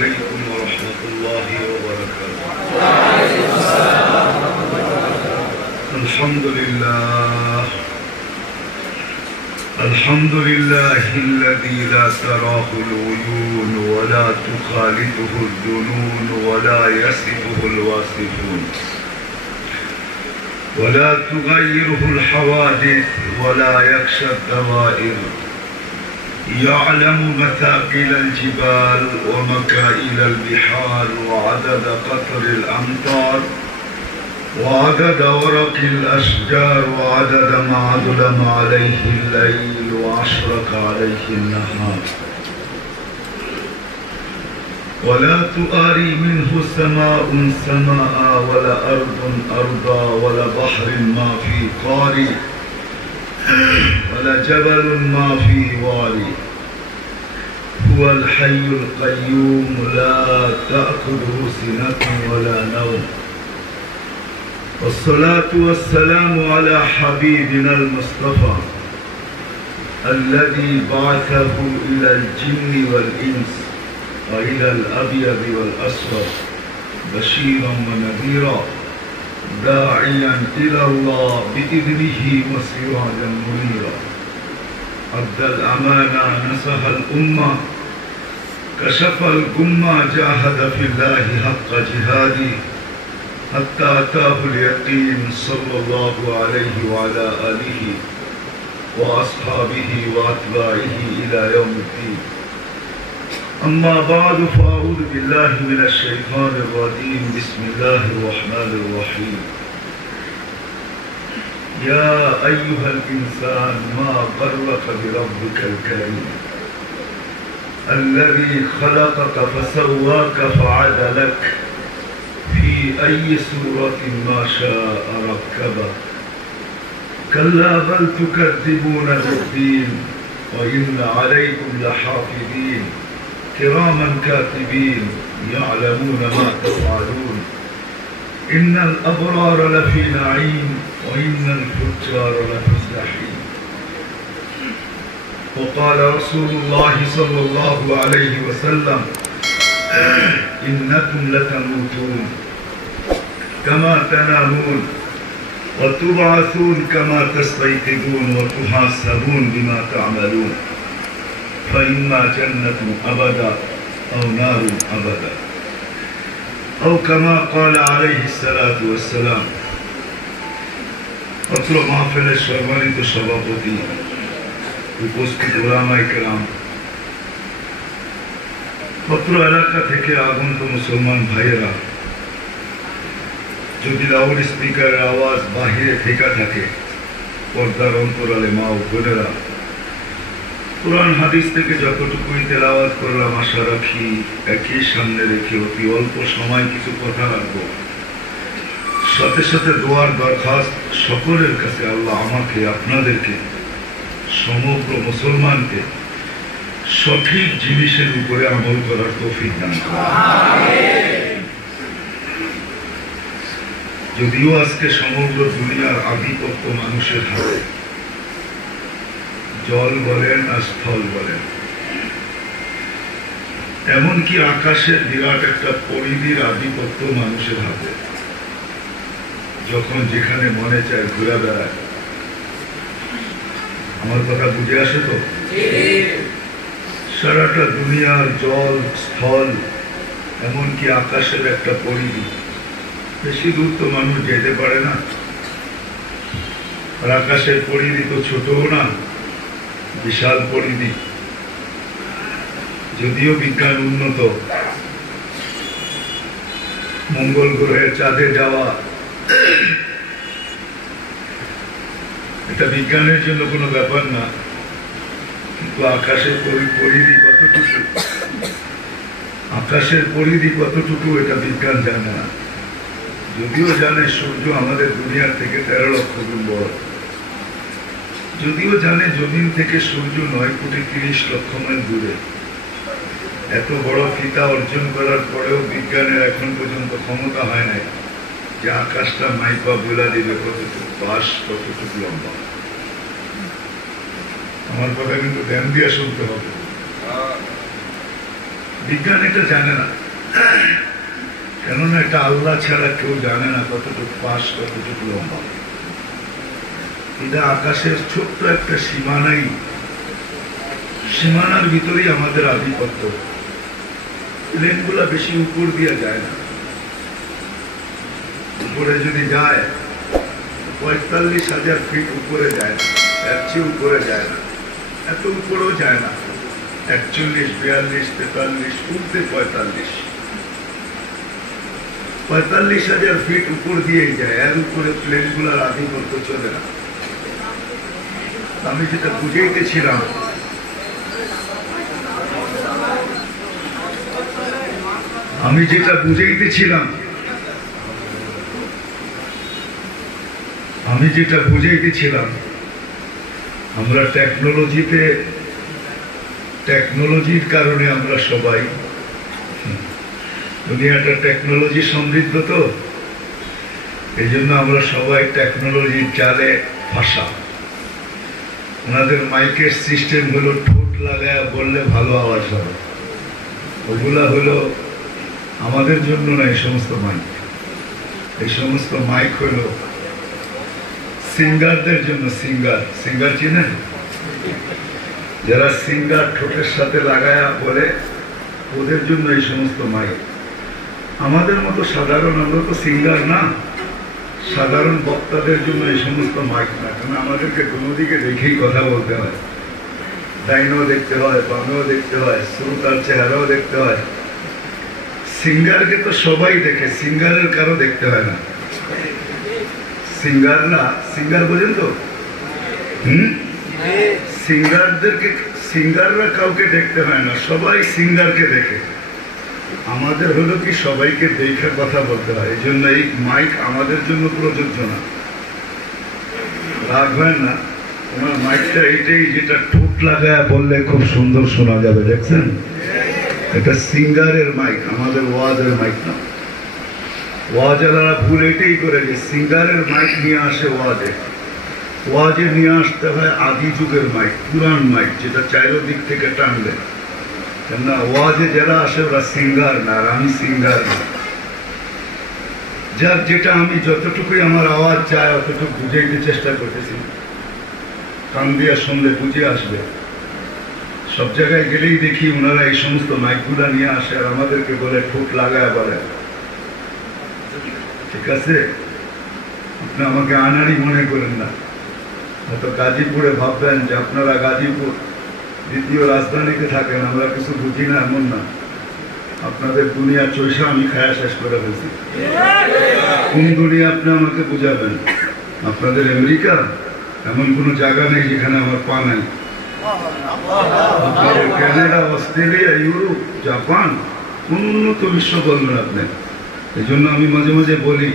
عليكم ورحمة الله وبركاته. الحمد لله الذي لا تراه العيون ولا تخالطه الظنون ولا يصفه الواصفون ولا تغيره الحوادث ولا يخشى الدوائر، يعلم مثاقيل الجبال ومكائل البحار وعدد قطر الأمطار وعدد ورق الأشجار وعدد ما أظلم عليه الليل وأشرق عليه النهار، ولا تؤاري منه سماء سماء ولا أرض أرضا ولا بحر ما في قاري ولا جبل ما في واري، هو الحي القيوم لا تأخذه سنة ولا نوم، والصلاة والسلام على حبيبنا المصطفى الذي بعثه إلى الجن والإنس وإلى الأبيض والأسود بشيرا ونذيرا داعيا إلى الله بإذنه وسراجا منيرا، أدى الأمانة نصح الأمة كشف الغمة جاهد في الله حق جهاده حتى أتاه اليقين صلى الله عليه وعلى آله وأصحابه وأتباعه إلى يوم الدين. أما بعد فأعوذ بالله من الشيطان الرجيم. بسم الله الرحمن الرحيم. يا أيها الإنسان ما غرك بربك الكريم الذي خلقك فسواك فعدلك في أي سورة ما شاء ركبك، كلا بل تكذبون بالدين وإن عليكم لحافظين كراما كاتبين يعلمون ما تفعلون، إن الأبرار لفي نعيم وإن الفجار لفي جحيم. وقال رسول الله صلى الله عليه وسلم إنكم لتموتون كما تنامون وتبعثون كما تستيقظون وتحاسبون بما تعملون، فإما جنة أبدا أو نار أبدا، أو كما قال عليه الصلاة والسلام। অত্র মাহফিলের সম্মানিত সভাপতি, উপস্থিত উলামায়ে কেরাম, অত্র এলাকা থেকে আগত মুসলমান ভাইয়েরা, যদি লাউড স্পিকারের আওয়াজ বাহিরে থেকে থাকে, পর্দার অন্তরালে মা ও বোনেরা, কুরআন হাদিস থেকে যতটুকুই তেলাওয়াত করলাম আশা রাখি একই সামনে রেখে অতি অল্প সময় কিছু কথা রাখবো। সাথে সাথে দোয়ার দরখাস্ত সকলের কাছে আল্লাহ আমাকে, আপনাদেরকে, সমগ্র মুসলমানকে সঠিক জিনিসের উপরে আমল করার তৌফিক দান করুন। যদিও আজকে সমগ্র দুনিয়ার আধিপত্য মানুষের হাতে, জল বলেন আর স্থল বলেন, এমনকি আকাশের বিরাট একটা পরিধির আধিপত্য মানুষের হাতে। যখন যেখানে মনে চায় ঘুরে বেড়ায়। আমার কথা বুঝে আসে তো? সারাটা দুনিয়ার জল, স্থল, এমনকি আকাশের একটা পরিধি, বেশি দূর তো মানুষ যেতে পারে না। আর আকাশের পরিধি তো ছোটও না, বিশাল পরিধি। যদিও বিজ্ঞান উন্নত, মঙ্গল গ্রহে চাঁদে যাওয়া এটা বিজ্ঞানের জন্য কোনো ব্যাপার না, কিন্তু আকাশের পরিধি কতটুকু, আকাশের পরিধি কতটুকু এটা বিজ্ঞান জানে না। যদিও জানে সূর্য আমাদের দুনিয়ার থেকে 13 লক্ষ গুণ বড়, যদিও জানে জমিন থেকে সূর্য 9,30,00,000 মাইল দূরে। এত বড় ফিতা অর্জন করার পরেও বিজ্ঞানের এখন পর্যন্ত ক্ষমতা হয় নাই যে আকাশটা মাইপা বলে দিবে কতটুকু বাস, কতটুকু লম্বা। আমার কথা কিন্তু ধ্যান দিয়ে শুনতে হবে। বিজ্ঞান এটা জানে না, কেননা এটা আল্লাহ ছাড়া কেউ জানে না কতটুকু পাশ কতটুকু লম্বা। এটা আকাশের ছোট্ট একটা সীমানাই, সীমানার ভিতরেই আমাদের আধিপত্য। প্লেনগুলা বেশি উপর দিয়ে যায় না, উপরে যদি যায় 45,000 ফিট উপরে যায় না, এর চেয়ে উপরে যায় না, এত উপরেও যায় না। 41, 42, 43, উঠতে 45,000 ফিট উপর দিয়েই যায়, এর উপরে প্লেনগুলার আধিপত্য চলে না। আমি যেটা বুঝাইতেছিলাম, আমরা টেকনোলজির কারণে আমরা সবাই, দুনিয়াটা টেকনোলজি সমৃদ্ধ, তো এই জন্য আমরা সবাই টেকনোলজির জালে ফাঁসা। ওনাদের মাইকের সিস্টেম হলো ঠোঁট লাগায় বললে ভালো আওয়াজ হবে, ওগুলা হলো আমাদের জন্য না। এই সমস্ত মাইক হলো সিঙ্গারদের জন্য। সিঙ্গার চিনেন? যারা সিঙ্গার ঠোঁটের সাথে লাগায়া বলে, ওদের জন্য এই সমস্ত মাইক। আমাদের মতো সাধারণ, আমরা তো সিঙ্গার না, সাধারণ বক্তাদের জন্য এই সমস্ত মাইক না। কারণ আমাদেরকে দুদিকে দেখেই কথা বলতে হয়, ডাইনও দেখতে হয়, বামেও দেখতে হয়, শ্রোতার চেহারাও দেখতে হয়। সিঙ্গারকে তো সবাই দেখে, সিঙ্গারের কারো দেখতে হয় না। সিঙ্গার বোঝেন তো? সিঙ্গাররা কাউকে দেখতে হয় না, সবাই সিঙ্গারকে দেখে। আমাদের হলো কি সবাইকে দেখে কথা বলতে হয়। এই জন্য এই মাইক আমাদের জন্য প্রযোজ্য না। রাগ হয় না, তোমার মাইকটা এইটাই, যেটা ঠোঁট লাগায় বললে খুব সুন্দর শোনা যাবে। দেখছেন, এটা সিঙ্গারের মাইক, আমাদের ওয়াজের মাইক না। ওয়াজেরা ভুল এটাই করে যে সিঙ্গারের মাইক নিয়ে আসে ওয়াজে নিয়ে আসতে হয় আদি যুগের মাইক, পুরান মাইক, যেটা চারিদিক থেকে টানবে। কেননা ওয়াজে যারা আসে ওরা সিঙ্গার না, আর আমি সিঙ্গার না। যার যেটা আমি যতটুকুই আমার আওয়াজ চায় অতটুকু বুঝাইতে চেষ্টা করতেছি, কান দিয়া শুনলে বুঝে আসবে। সব জায়গায় গেলেই দেখি ওনারা এই সমস্ত মাইকগুলা নিয়ে আসে আর আমাদেরকে বলে ঠোঁট লাগায় বলে। ঠিক আছে, আপনি আমাকে আনাড়ি মনে করেন না। হয়তো গাজীপুরে ভাববেন যে আপনারা গাজীপুর দ্বিতীয় রাজধানীতে থাকেন, আমরা কিছু বুঝি না, এমন না। আপনাদের দুনিয়া চৈশা আমি খায়া শেষ করে ফেলছি। কোন দুনিয়া আপনি আমাকে বুঝাবেন? আপনাদের আমেরিকা এমন কোনো জায়গা নেই যেখানে আমার পা নাই। কানাডা, অস্ট্রেলিয়া, ইউরোপ, জাপান, কোন উন্নত বিশ্ব বলবেন আপনি। এই জন্য আমি মাঝে মাঝে বলি,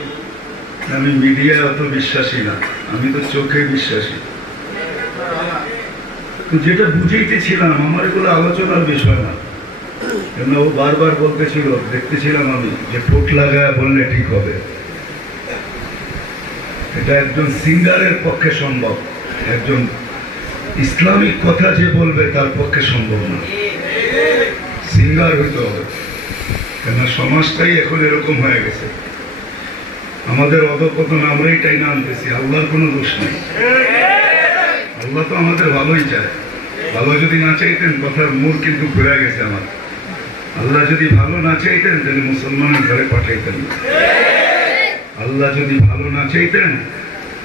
আমি মিডিয়ায় অত বিশ্বাসী না, আমি তো চোখে বিশ্বাসী। যেটা বুঝাইতেছিলাম, আমার এগুলো আলোচনার বিষয় না। কেন ও বারবার বলতেছিল, দেখতেছিলাম আমি যে ঠোঁট লাগায় বললে ঠিক হবে। এটা একজন সিঙ্গারের পক্ষে সম্ভব, একজন ইসলামিক কথা যে বলবে তার পক্ষে সম্ভব না। সিঙ্গার হইতে হবে, কেন সমাজটাই এখন এরকম হয়ে গেছে। আমাদের অধঃপতন আমরাই টাইনা আনতেছি, আল্লাহর কোনো দোষ নেই। আল্লাহ তো আমাদের ভালোই চায়। ভালো যদি না চাইতেন, কথার মূল কিন্তু ঘুরে গেছে আমার। আল্লাহ যদি ভালো না চাইতেন তাহলে মুসলমানের ঘরে পাঠাইতেন। আল্লাহ যদি ভালো না চাইতেন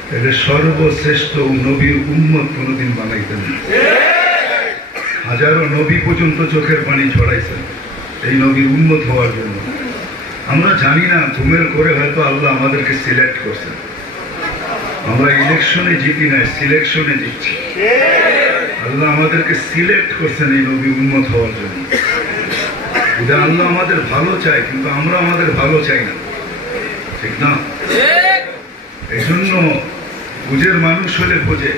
তাহলে সর্বশ্রেষ্ঠ নবীর উম্মত কোনোদিন বানাইতেন। হাজারো নবী পর্যন্ত চোখের পানি ছড়াইছেন এই নবীর উম্মত হওয়ার জন্য। আমরা জানি না, ঘুমের করে হয়তো আল্লাহ আমাদেরকে সিলেক্ট করছেন। আমরা ইলেকশনে জিতি নাই, সিলেকশনে জিতছি। আল্লাহ আমাদেরকে সিলেক্ট করছেন এই নবীর উম্মত হওয়ার জন্য। এটা আল্লাহ আমাদের ভালো চায়, কিন্তু আমরা আমাদের ভালো চাই না, ঠিক না? এই জন্য বুঝের মানুষ হলে বোঝে,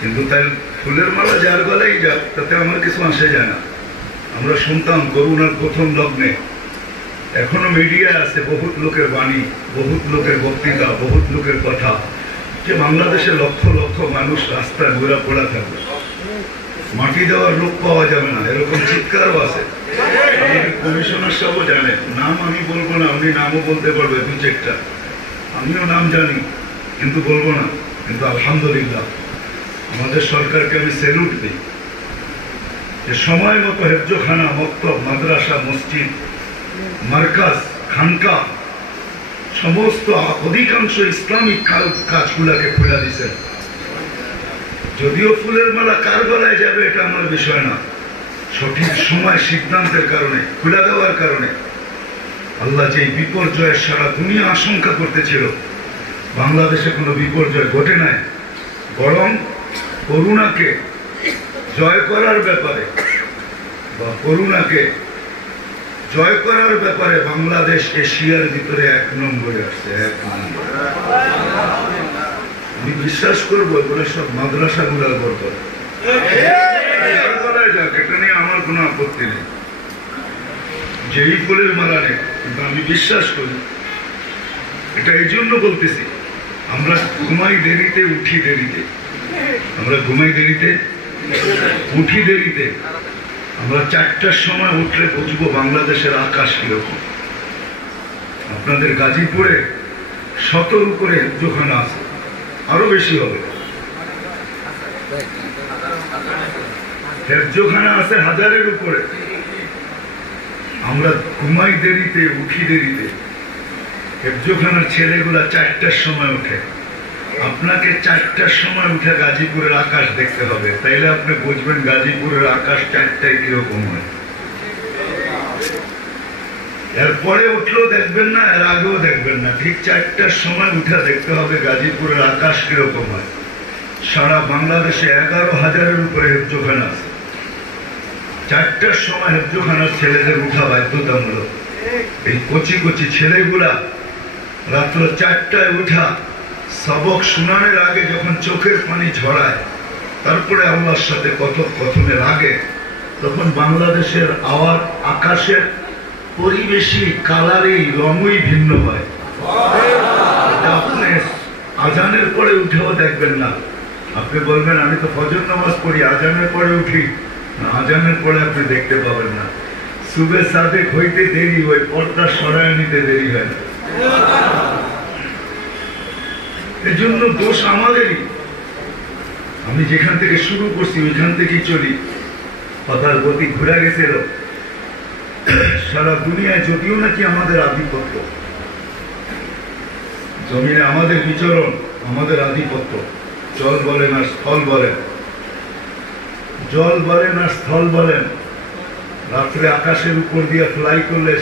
কিন্তু তার ফুলের মালা যার গলায় যাক তাতে আমার কিছু আসে যায় না। আমরা শুনতাম করুণার প্রথম লগ্নে, এখনো মিডিয়া আছে বহুত লোকের বাণী, বহুত লোকের বক্তৃতা, বহুত লোকের কথা, যে বাংলাদেশে লক্ষ লক্ষ মানুষ রাস্তায় ঘোরা পড়া থাকবে, মাটি দেওয়ার লোক পাওয়া যাবে না, এরকম চিৎকারও আছে। কমিশনার সাহেবও জানে, নাম আমি বলবো না, উনি নামও বলতে পারবে দু চারটা, আমিও নাম জানি কিন্তু বলবো না। কিন্তু আলহামদুলিল্লাহ আমাদের সরকারকে আমি স্যালুট দিই যে সময় মতো হেফজোখানা, মক্তব, মাদ্রাসা, মসজিদ, মার্কাজ, খানকা সমস্ত অধিকাংশ ইসলামিক কাজগুলাকে খুলে দিচ্ছেন। যদিও ফুলের মালা কার গলায় যাবে এটা আমার বিষয় না, সঠিক সময় সিদ্ধান্তের কারণে খুলে দেওয়ার কারণে আল্লাহ যে বিপর্যয়ের সারা দুনিয়া আশঙ্কা করতেছিল, বাংলাদেশে কোনো বিপর্যয় ঘটে নাই, বরং করোনাকে জয় করার ব্যাপারে বা করোনাকে জয় করার ব্যাপারে বাংলাদেশ এশিয়ার ভিতরে 1 নম্বরে আসছে। 1 নম্বর। আমি বিশ্বাস করবো বলে সব মাদ্রাসাগুলোর বরকত, এটা নিয়ে আমার কোনো আপত্তি নেই, যেই ফুলের মালা নেই, কিন্তু আমি বিশ্বাস করি, এটা এই জন্য বলতেছি, আমরা ঘুমাই দেরিতে, উঠি দেরিতে, আমরা ঘুমাই দেরিতে, উঠি দেরিতে। আমরা 4টার সময় উঠলে বুঝবো বাংলাদেশের আকাশ কিরকম। আপনাদের গাজীপুরে 100 উপরে হেফজোখানা আছে, আরো বেশি হবে। হেফজোখানা আছে 1000-এর উপরে। আমরা ঘুমাই দেরিতে, উঠি দেরিতে। হেফজোখানার ছেলেগুলা 4টার সময় উঠে। আপনাকে 4টার সময় উঠে গাজীপুরের আকাশ দেখতে হবে, তাইলে আপনি বুঝবেন গাজীপুরের আকাশ 4টায় কিরকম হয়। এরপরে উঠলেও দেখবেন না, এর আগেও দেখবেন না, ঠিক 4টার সময় উঠে দেখতে হবে গাজীপুরের আকাশ কিরকম হয়। সারা বাংলাদেশে 11,000-এর উপরে হেফজোখানা আছে। 4টার সময় হেফজোখানার ছেলেদের উঠা বাধ্যতামূলক। এই কচি কচি ছেলেগুলা রাত্র 4টায় উঠা সবক শোনানোর আগে যখন চোখের পানি ঝরায়, তারপরে আল্লাহর সাথে কথনের আগে, তখন বাংলাদেশের আকাশের পরিবেশী কালারই রঙই ভিন্ন হয়। আপনি আজানের পরে উঠেও দেখবেন না, আপনি বলবেন আমি তো ফজর নামাজ পড়ি, আজানের পরে উঠি না, আজানের পরে আপনি দেখতে পাবেন না। সুবে সাদেক হইতে দেরি হয়, পর্দা সরায় নিতে দেরি হয় না। এজন্য দোষ আমাদেরই। আমি যেখান থেকে শুরু করছি ওইখান থেকেই চলি, কথার গতি ঘুরে গেছিল। সারা দুনিয়ায় যদিও নাকি আমাদের আধিপত্য, জমিনে আমাদের বিচরণ, আমাদের আধিপত্য, জল বলেন আর স্থল বলেন, জল বলেন আর স্থল বলেন। রাত্রে আকাশের উপর দিয়ে ফ্লাই করলে,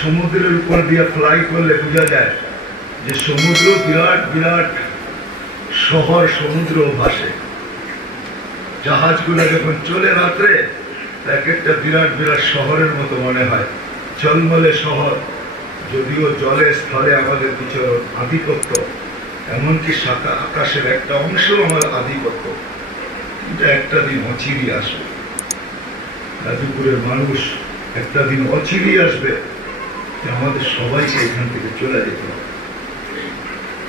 সমুদ্রের উপর দিয়ে ফ্লাই করলে বোঝা যায় যে সমুদ্র বিরাট বিরাট শহর, সমুদ্র ভাসে। জাহাজগুলো যখন চলে রাত্রে, এক একটা বিরাট বিরাট শহরের মতো মনে হয়, ঝলমলে শহর। যদিও জলে স্থলে আমাদের বিচরণ, আধিপত্য, এমনকি আকাশের একটা অংশ আমার আধিপত্য, কিন্তু একটা দিন অচিরই আসবে। গাজীপুরের মানুষ একটা দিন অচিরই আসবে, আমাদের সবাইকে এখান থেকে চলে যেতে হবে।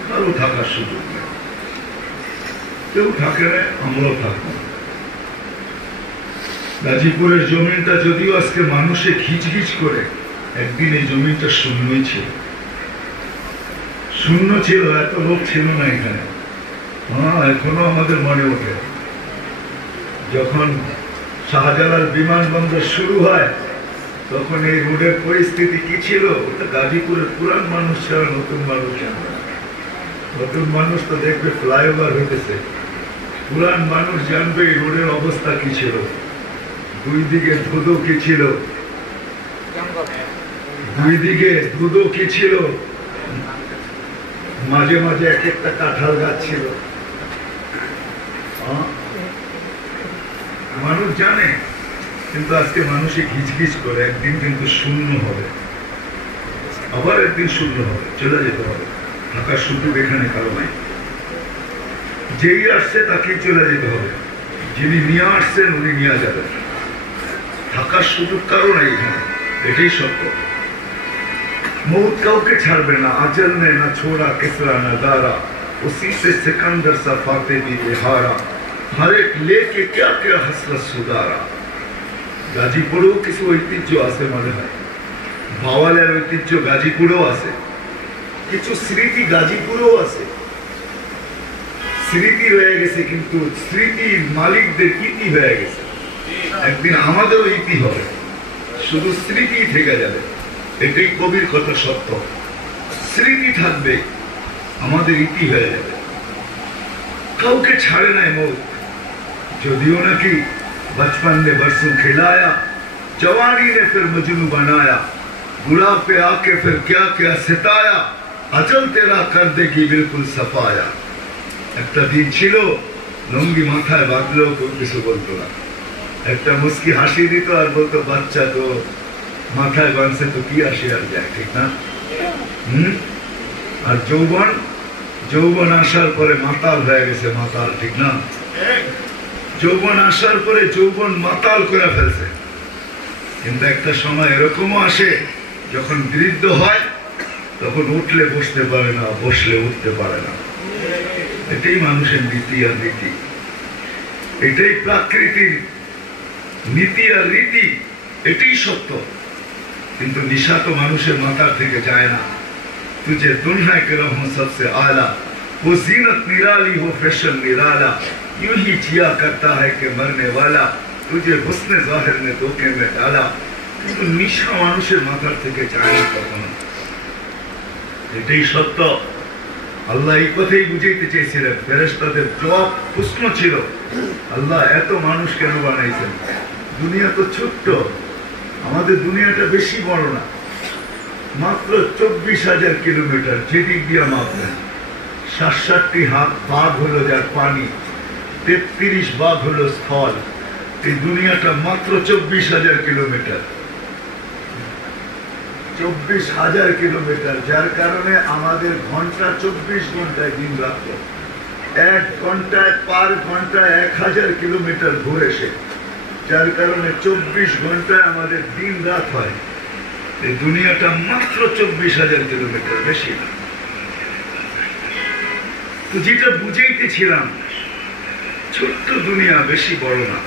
কারো থাকার সুযোগ নেই, কেউ থাকে না, আমরাও থাকবো। গাজীপুরের জমিনটা যদিও আজকে মানুষে ঘিচঘিচ করে, একদিন এই জমিনটা শূন্যই ছিল, শূন্য ছিল, এত লোক ছিল না এখানে। হ্যাঁ, এখনো আমাদের মনে ওঠে যখন শাহজালাল বিমানবন্দর শুরু হয়, তখন এই রোডের পরিস্থিতি কি ছিল। গাজীপুরের পুরান মানুষ ছাড়া নতুন মানুষ জানে না। নতুন মানুষ তো দেখবে ফ্লাইওভার হইতেছে, পুরান মানুষ জানবে এই রোডের অবস্থা কি ছিল, দুই দিকে ধুধু কি ছিল, দুই দিকে ধুধু কি ছিল, মাঝে মাঝে এক একটা কাঁঠাল গাছ ছিল। মানুষ জানে, কিন্তু আজকে মানুষই ঘিচঘিচ করে। একদিন কিন্তু শূন্য হবে, আবার একদিন শূন্য হবে, চলে যেতে হবে। থাকার সুযোগ এখানে কারো নাই। যেই আসছে তাকেই চলে যেতে হবে, যিনি নিয়ে আসছেন উনি নিয়ে যাবেন। থাকার সুযোগ কারো নাই এখানে, এটাই সত্য। মৌত কাউকে ছাড়বে না, আজল নে না ছোড়া কিসরা না দারা, उसी से सिकंदर सा फाते भी बिहारा, हर एक लेके क्या क्या हसरत सुधारा। গাজীপুরেও কিছু ঐতিহ্য আছে মনে হয়, ভাওয়ালের ঐতিহ্য গাজীপুরেও আছে, কিছু স্মৃতি গাজীপুরেও আছে। স্মৃতি রয়ে গেছে, কিন্তু স্মৃতির মালিকদের ইতি হয়ে গেছে। একদিন আমাদেরও ইতি হবে, শুধু স্মৃতি থেকে যাবে। এটাই কবির কথা সত্য। স্মৃতি থাকবে, আমাদের ইতি হয়ে যাবে। কাউকে ছাড়ে নাই মৌত, যদিও নাকি बचपन ने बरसों खिलाया, जवानी ने फिर मजनू बनाया, बुढ़ापे आके फिर क्या क्या सिताया, अजल तेरा कर देगी बिल्कुल सफाया। একটা দিন ছিল লুঙ্গি মাথায় বাঁধলেও কেউ কিছু বলতো না, একটা মুস্কি হাসি দিত আর বলতো বাচ্চা তো মাথায় বাঁধছে তো কি হাসি আর যায়, ঠিক না? আর যৌবন আসার পরে মাতাল হয়ে গেছে, মাতাল, ঠিক না? যৌবন আসার পরে যৌবন মাতাল করে ফেলছে। কিন্তু একটা সময় এরকমও আসে যখন বৃদ্ধ হয় তখন উঠলে বসতে পারে না, বসলে উঠতে পারে না। এটাই মানুষের নীতি আর রীতি, এটাই প্রাকৃতির নীতি আর রীতি, এটাই সত্য। কিন্তু নিশা তো মানুষের মাথার থেকে যায় না। तुझे दुनिया के रहूं सबसे आला, वो जीनत निराली हो फैशन निराला, यूं ही जिया करता है कि मरने वाला, तुझे हुस्न जाहिर ने धोखे में डाला। কিন্তু নিশা মানুষের মাথার থেকে যায় না কখনো, এটাই সত্য। আল্লাহ এই কথাই বুঝাইতে চেয়েছিলেন। ফেরেশতাদের জবাব প্রশ্ন ছিল, আল্লাহ এত মানুষ কেন বানাইছেন? দুনিয়া তো ছোট্ট, আমাদের দুনিয়াটা বেশি বড় না, মাত্র 24,000 কিলোমিটার। যেদিক দিয়ে মাপলেন 67টি ভাগ হলো যার পানি, 33 ভাগ হলো স্থল। এই দুনিয়াটা মাত্র 24,000 কিলোমিটার, 24,000 কিলোমিটার, যার কারণে আমাদের ঘন্টা 24 ঘন্টায় দিন রাখতো। 1 ঘন্টায় পার ঘন্টায় 1000 কিলোমিটার ঘুরে সে, যার কারণে 24 ঘন্টায় আমাদের দিন রাত হয়। এই দুনিয়াটা মাত্র 24,000 কিলোমিটার, বেশি না। তো যেটা বুঝাইতেছিলাম, ছোট্ট দুনিয়া, বেশি বড় না,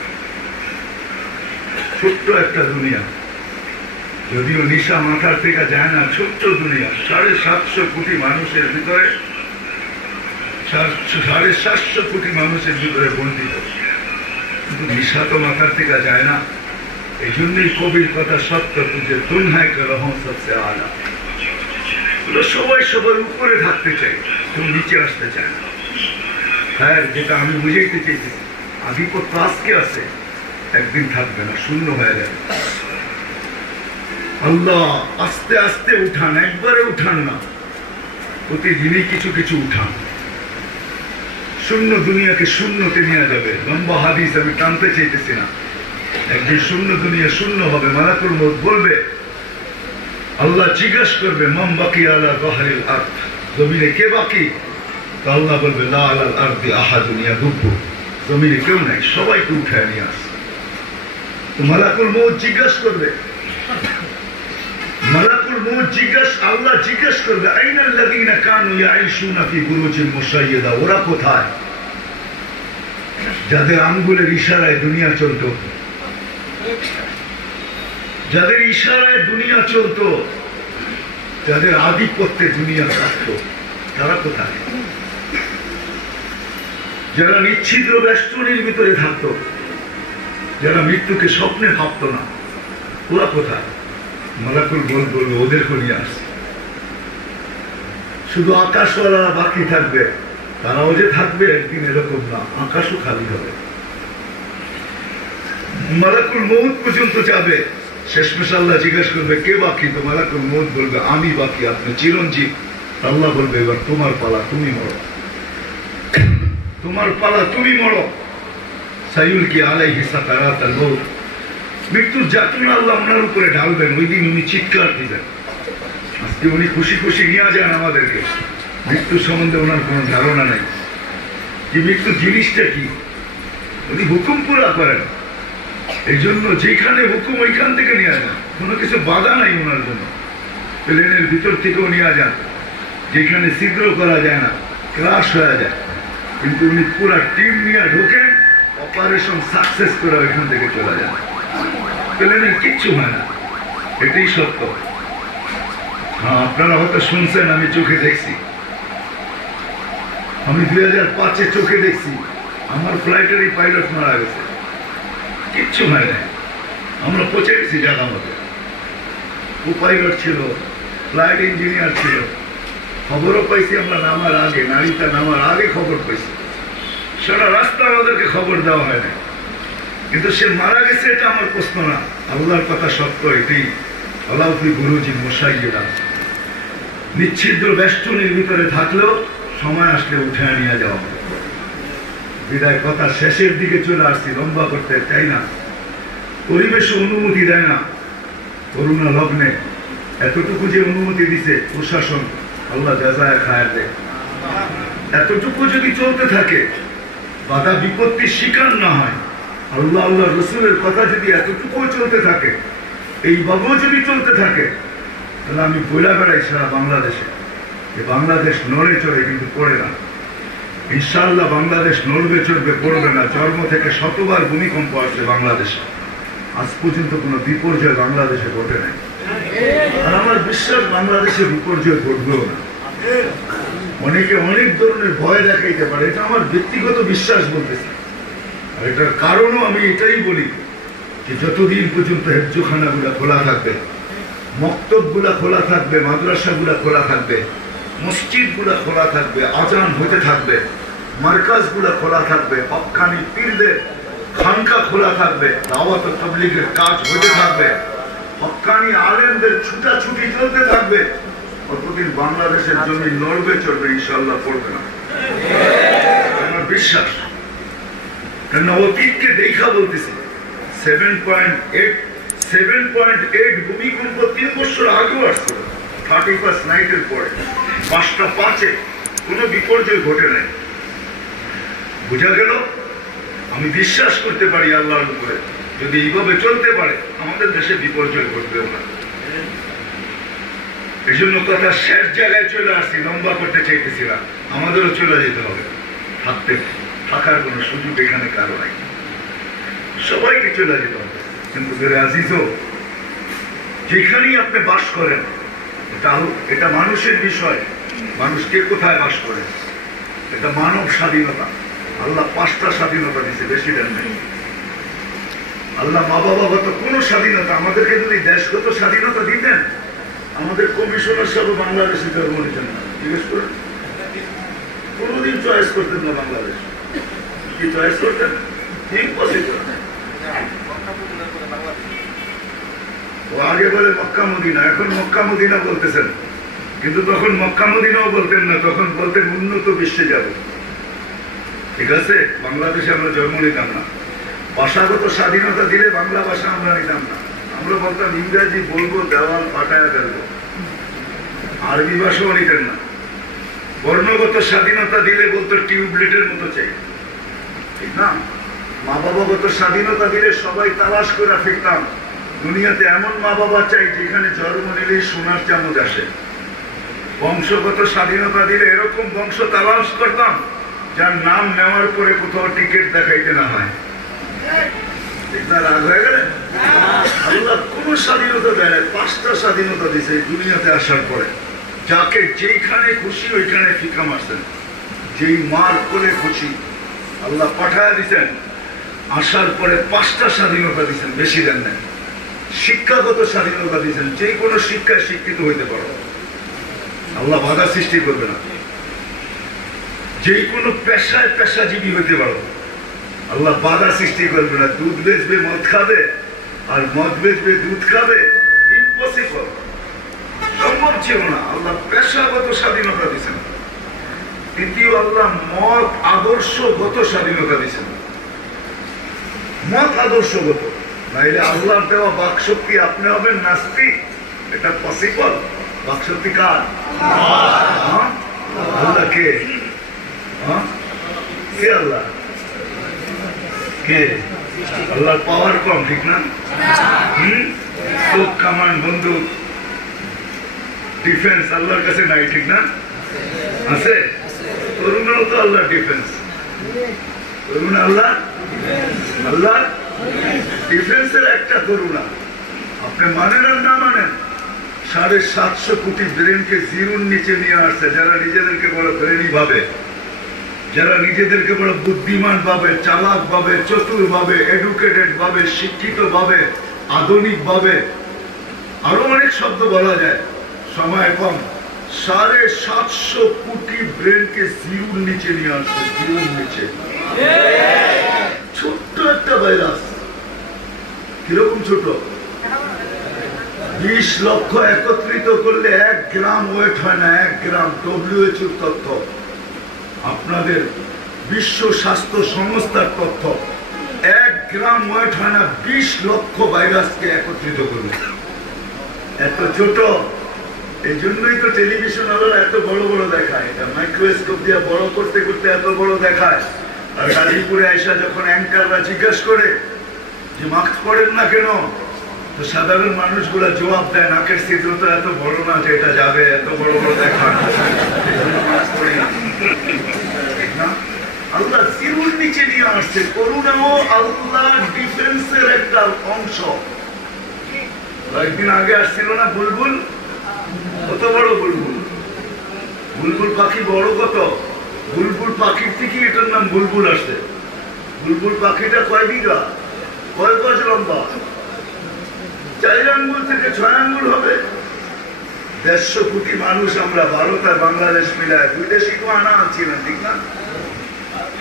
ছোট্ট একটা দুনিয়া। যদিও নিশা মাথার থেকে যায় না, ছোট্ট দুনিয়া। 750 কোটি মানুষের ভিতরে, 750 কোটি মানুষের ভিতরে বন্ধিত, কিন্তু নিশা তো মাথার থেকে যায় না। এই জন্যই কবির কথা সত্য, তুঝে দুনিয়া কে রহম সবসে আলা। সবাই সবার উপরে থাকতে চাই, কেউ নিচে আসতে চায় না। হ্যাঁ, যেটা আমি বুঝাইতে চেয়েছি, আধিপত্য আজকে আছে, একদিন থাকবে না, শূন্য হয়ে যাবে। আল্লাহ আস্তে আস্তে উঠান, একবারে উঠান না, প্রতিদিনই কিছু কিছু উঠান। শূন্য দুনিয়াকে শূন্যতে নিয়ে যাবে। লম্বা হাদিস আমি টানতে চাইতেছি না। একদিন শূন্য দুনিয়া শূন্য হবে। মালাকুল মউত বলবে, আল্লাহ জিজ্ঞাসা করবে, মান বাকি আলা যাহরিল আরদ, জমিনে কে বাকি? তো আল্লাহ বলবে, লা আলাল আরদি আহাদুন ইয়াদুব্বু, জমিনে কেউ নাই, সবাইকে উঠায় নিয়ে আস। তো মালাকুল মউত জিজ্ঞাসা করবে, আল্লাহ জিজ্ঞাসা করবে, আইনাল লাযীনা কানু ইয়াঈশুনা ফি বুরুজিন মুশাইয়্যাদা, ওরা কোথায়? যাদের আঙ্গুলের ইশারায় দুনিয়া চলতো, যাদের ইশারায় দুনিয়া চলতো, যাদের আধিপত্যে দুনিয়া থাকতো, তারা কোথায়? যারা নিচ্ছিদ্র বেষ্টনীর ভিতরে থাকতো, যারা মৃত্যুকে স্বপ্নে ভাবতো না, ওরা কোথায়? মালাকুল বলবে, ওদেরকে নিয়ে আসছে। শুধু আকাশওয়ালারা বাকি থাকবে, তারাও যে থাকবে একদিন এরকম না, আকাশও খালি হবে। মালাকুল মউত পর্যন্ত যাবে, শেষমেশ আল্লাহ জিজ্ঞাসা করবে, কে বাকি? তো মালাকুল মউত বলবে, আমি বাকি, আপনি চিরঞ্জীব। আল্লাহ বলবে, এবার তোমার পালা, তুমি মরো, তোমার পালা, তুমি মরো। সাইউলকি আলাইহি সাকারাতুল মউত, মৃত্যুর যাতনা আল্লাহ ওনার উপরে ঢালবেন। ওই দিন উনি চিৎকার দিবেন। আজকে উনি খুশি খুশি নিয়ে যান আমাদেরকে, মৃত্যু সম্বন্ধে ওনার কোনো ধারণা নেই যে মৃত্যু জিনিসটা কি। উনি হুকুম পুরা করেন, এই জন্য যেখানে হুকুম ওইখান থেকে নিয়ে যান, কোনো কিছু বাধা নাই ওনার জন্য। প্লেনের ভিতর থেকেও নিয়ে যান, যেখানে ছিদ্র করা যায় না, ক্রাশ হয়ে যায়, কিন্তু উনি পুরা টিম নিয়ে ঢোকেন, অপারেশন সাকসেস করে ওইখান থেকে চলে যান। প্লেনের কিচ্ছু হয় না, এটাই সত্য। হ্যাঁ, আপনারা হয়তো শুনছেন, আমি চোখে দেখছি, আমি 2005-এ চোখে দেখছি আমার ফ্লাইটেরই পাইলট মারা গেছে, কিচ্ছু হয় না, আমরা পৌঁছে গেছি জায়গা মতো। ও পাইলট ছিল, ফ্লাইট ইঞ্জিনিয়ার ছিল, খবরও পাইছি আমরা নামার আগে, নারীটা নামার আগে খবর পাইছি, সারা রাস্তা আমাদেরকে খবর দেওয়া হয় না। কিন্তু সে মারা গেছে এটা আমার প্রশ্ন না, আল্লাহর কথা সত্য, এটাই আলাউদ্দি গুরুজি মশাইয়েরা নিচ্ছিদ্র বেষ্টনীর ভিতরে থাকলেও সময় আসলে উঠে নিয়ে যাওয়া। বিদায় কথা শেষের দিকে চলে আসছি, লম্বা করতে চাই না, পরিবেশ অনুমতি দেয় না। করোনা লগ্নে এতটুকু যে অনুমতি দিছে প্রশাসন, আল্লাহ জাযায়ে খায়ের দেয়। এতটুকু যদি চলতে থাকে, বাধা বিপত্তির শিকার না হয়, আল্লাহ আল্লাহ রসুলের কথা যদি এতটুকু চলতে থাকে, এইভাবেও যদি চলতে থাকে, তাহলে আমি বইলা বেড়াই সারা বাংলাদেশে যে বাংলাদেশ নড়ে চড়ে, কিন্তু পড়ে না। ইনশাআল্লাহ বাংলাদেশ নড়বে চড়বে, পড়বে না। জন্ম থেকে শতবার ভূমিকম্প আসছে বাংলাদেশে, আজ পর্যন্ত কোনো বিপর্যয় বাংলাদেশে ঘটে নাই। আর আমার বিশ্বাস বাংলাদেশে বিপর্যয় ঘটবেও না। অনেকে অনেক ধরনের ভয় দেখাইতে পারে, এটা আমার ব্যক্তিগত বিশ্বাস বলতেছি। আর এটার কারণও আমি এটাই বলি যে যতদিন পর্যন্ত হেফজোখানাগুলা খোলা থাকবে, মক্তবগুলা খোলা থাকবে, মাদ্রাসাগুলা খোলা থাকবে, মসজিদগুলা খোলা থাকবে, আজান হতে থাকবে, মার্কাজগুলা খোলা থাকবে, হক্কানি পীরদের খানকা খোলা থাকবে, দাওয়াত ও তাবলীগের কাজ হতে থাকবে, হক্কানি আলেমদের ছুটাছুটি চলতে থাকবে, ততদিন বাংলাদেশের জমি লড়বে চড়বে, ইনশাআল্লাহ পড়বে না, আমার বিশ্বাস। কেন অতীতকে দেখা বলতেছি। 7.8 ভূমিকম্প 3 বছর আগেও আসছিল, 31st নাইটের পরে 5:05 কোনো বিপর্যয় ঘটে নাই। বোঝা গেল, আমি বিশ্বাস করতে পারি আল্লাহর উপরে, যদি এইভাবে চলতে পারে আমাদের দেশে বিপর্যয় ঘটবেও না। এই জন্য কথা শেষ জায়গায় চলে আসছি, লম্বা করতে চাইতেছিলাম, আমাদেরও চলে যেতে হবে, থাকার কোনো সুযোগ এখানে কারো নাই, সবাইকে চলে যেতে হবে। কিন্তু আজিজও, যেখানেই আপনি বাস করেন, এটা মানুষের বিষয়, মানুষ কে কোথায় বাস করে, এটা মানব স্বাধীনতা। আল্লাহ 5টা স্বাধীনতা দিচ্ছে, বেশি দেন নাই। আল্লাহ মা বাবাগত কোন স্বাধীনতা, আমাদেরকে যদি দেশগত স্বাধীনতা দিতেন, আমাদের কমিশনার সব বাংলাদেশে জন্ম নিতেন না, জিজ্ঞেস করেন, কোনদিন চয়েস করতেন না বাংলাদেশ, কি চয়েস করতেন? ইম্পসিবল। ও আগে বলে মক্কা মদিনা, এখন মক্কা মদিনা বলতেছেন, কিন্তু তখন মক্কা মদিনাও বলতেন না, তখন বলতেন উন্নত বিশ্বে যাব। ঠিক আছে, বাংলাদেশে আমরা জন্ম নিতাম না। ভাষাগত স্বাধীনতা দিলে বাংলা ভাষা আমরা নিতাম না, আমরা বলতাম ইংরেজি বলবো, দেওয়াল পাঠায়া ফেলবো, আরবি ভাষাও নিতেন না। বর্ণগত স্বাধীনতা দিলে বলতো টিউবলাইটের মতো চাই, ঠিক না? মা বাবাগত স্বাধীনতা দিলে সবাই তালাশ করে ফিরতাম, দুনিয়াতে এমন মা বাবা চাই যেখানে জন্ম নিলেই সোনার চামচ আসে। বংশগত স্বাধীনতা দিলে এরকম বংশ তালাশ করতাম যার নাম নেওয়ার পরে কোথাও টিকিট দেখাইতে না হয়। রাগ হয়ে গেলে আল্লাহ কোন স্বাধীনতা দেয়, 5টা স্বাধীনতা দিছে দুনিয়াতে আসার পরে। যাকে যেইখানে খুশি ওইখানে ফিকা মারছেন, যেই মার কোলে খুশি আল্লাহ পাঠায় দিচ্ছেন। আসার পরে 5টা স্বাধীনতা দিচ্ছেন, বেশি দেন নাই। শিক্ষাগত স্বাধীনতা দিচ্ছেন, যে কোনো শিক্ষায় শিক্ষিত হইতে পারো, আল্লাহ বাধা সৃষ্টি করবে না। যে কোনো পেশায় পেশাজীবী হইতে পারো, আল্লাহ বাধা সৃষ্টি করবে না। দুধ বেচবে মদ খাবে, আর মদ বেচবে দুধ খাবে, ইম্পসিবল, সম্ভব ছিল না। আল্লাহ পেশাগত স্বাধীনতা দিচ্ছেন। দ্বিতীয়, আল্লাহ মত আদর্শগত স্বাধীনতা দিচ্ছেন। মত আদর্শগত, নাইলে আল্লাহর দেওয়া বাকশক্তি আপনি হবেন নাস্তিক, এটা পসিবল? বাকশক্তি কার? আল্লাহ কে? কে আল্লাহ? কে? আল্লাহর পাওয়ার কম, ঠিক না? চোখ, কামান, বন্দুক, ডিফেন্স আল্লাহর কাছে নাই, ঠিক না? আছে? তরুণরাও তো আল্লাহর ডিফেন্স, তরুণ আল্লাহ ডিফেন্সের একটা করুণা আপনি মানেন আর না মানেন 750 কোটি ব্রেনকে জিরোর নিচে নিয়ে আসছে যারা নিজেদেরকে বড় ব্রেনি ভাবে, যারা নিজেদেরকে বড় বুদ্ধিমান ভাবে, চালাক ভাবে, চতুর ভাবে, এডুকেটেড ভাবে, শিক্ষিত ভাবে, আধুনিক ভাবে, আরো অনেক শব্দ বলা যায়, সময় কম। 750 কোটি ব্রেনকে জিরোর নিচে নিয়ে আসছে, জিরোর নিচে। ছোট্ট একটা ভাইরাস, কিরকম ছোট? 20 লক্ষ একত্রিত করলে 1 গ্রাম ওয়েট হয় না, 1 গ্রাম। WHO তথ্য, আপনাদের বিশ্ব স্বাস্থ্য সংস্থার তথ্য, 1 গ্রাম ওয়েট হয় না 20 লক্ষ ভাইরাসকে একত্রিত করলে। এত ছোট, এই জন্যই তো টেলিভিশন আলোরা এত বড় বড় দেখায়, এটা মাইক্রোস্কোপ দিয়ে বড় করতে করতে এত বড় দেখায়। আর গাজীপুরে আইসা যখন অ্যাঙ্কাররা জিজ্ঞাসা করে যে মাস্ক পরেন না কেন, তো সাধারণ মানুষগুলা জবাব দেয় নাকের ছিদ্র তো এত বড় না যে এটা যাবে, এত বড় বড় দেখান। আল্লাহ জিরোর নিচে নিয়ে আসছে। করুণাও আল্লাহ ডিফেন্সের একটা অংশ। কয়েকদিন আগে আসছিল না বুলবুল, কত বড় বুলবুল, বুলবুল পাখি বড় কত, বুলবুল পাখির থেকে এটার নাম বুলবুল আসছে। বুলবুল পাখিটা কয় বিঘা, কয় গজ লম্বা? 4 আঙ্গুল থেকে 6 আঙ্গুল হবে। 150 কোটি মানুষ আমরা, ভারত আর বাংলাদেশ মিলায়। 2 দেশই তো আনা আনছিলেন, ঠিক না?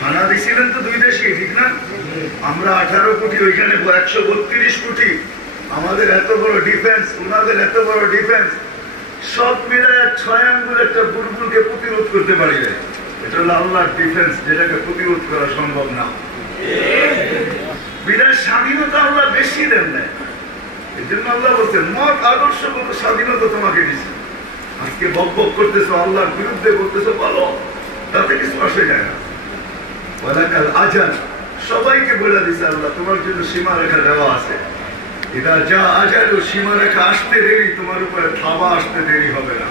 আনা দিছিলেন তো 2 দেশই, ঠিক না? আমরা 18 কোটি, ওইখানে 132 কোটি। আমাদের এত বড় ডিফেন্স, ওনাদের এত বড় ডিফেন্স, সব মিলায় 6 আঙ্গুল একটা বুলবুলকে প্রতিরোধ করতে পারি না। এটা হলো আল্লাহর ডিফেন্স, যেটাকে প্রতিরোধ করা সম্ভব না। বিরাট স্বাধীনতা আল্লাহ বেশি দেন না, এই জন্য আল্লাহ বলছেন মত আদর্শগত স্বাধীনতা তোমাকে দিচ্ছে। আজকে বক বক করতেছো, আল্লাহর বিরুদ্ধে বলতেছো, বলো, তাতে কিছু আসে যায় না। ওয়ালাকাল আজাল, সবাইকে বলে দিছে আল্লাহ তোমার জন্য সীমারেখা দেওয়া আছে। এটা যা আজাল, সীমারেখা আসতে দেরি, তোমার উপরে থাবা আসতে দেরি হবে না।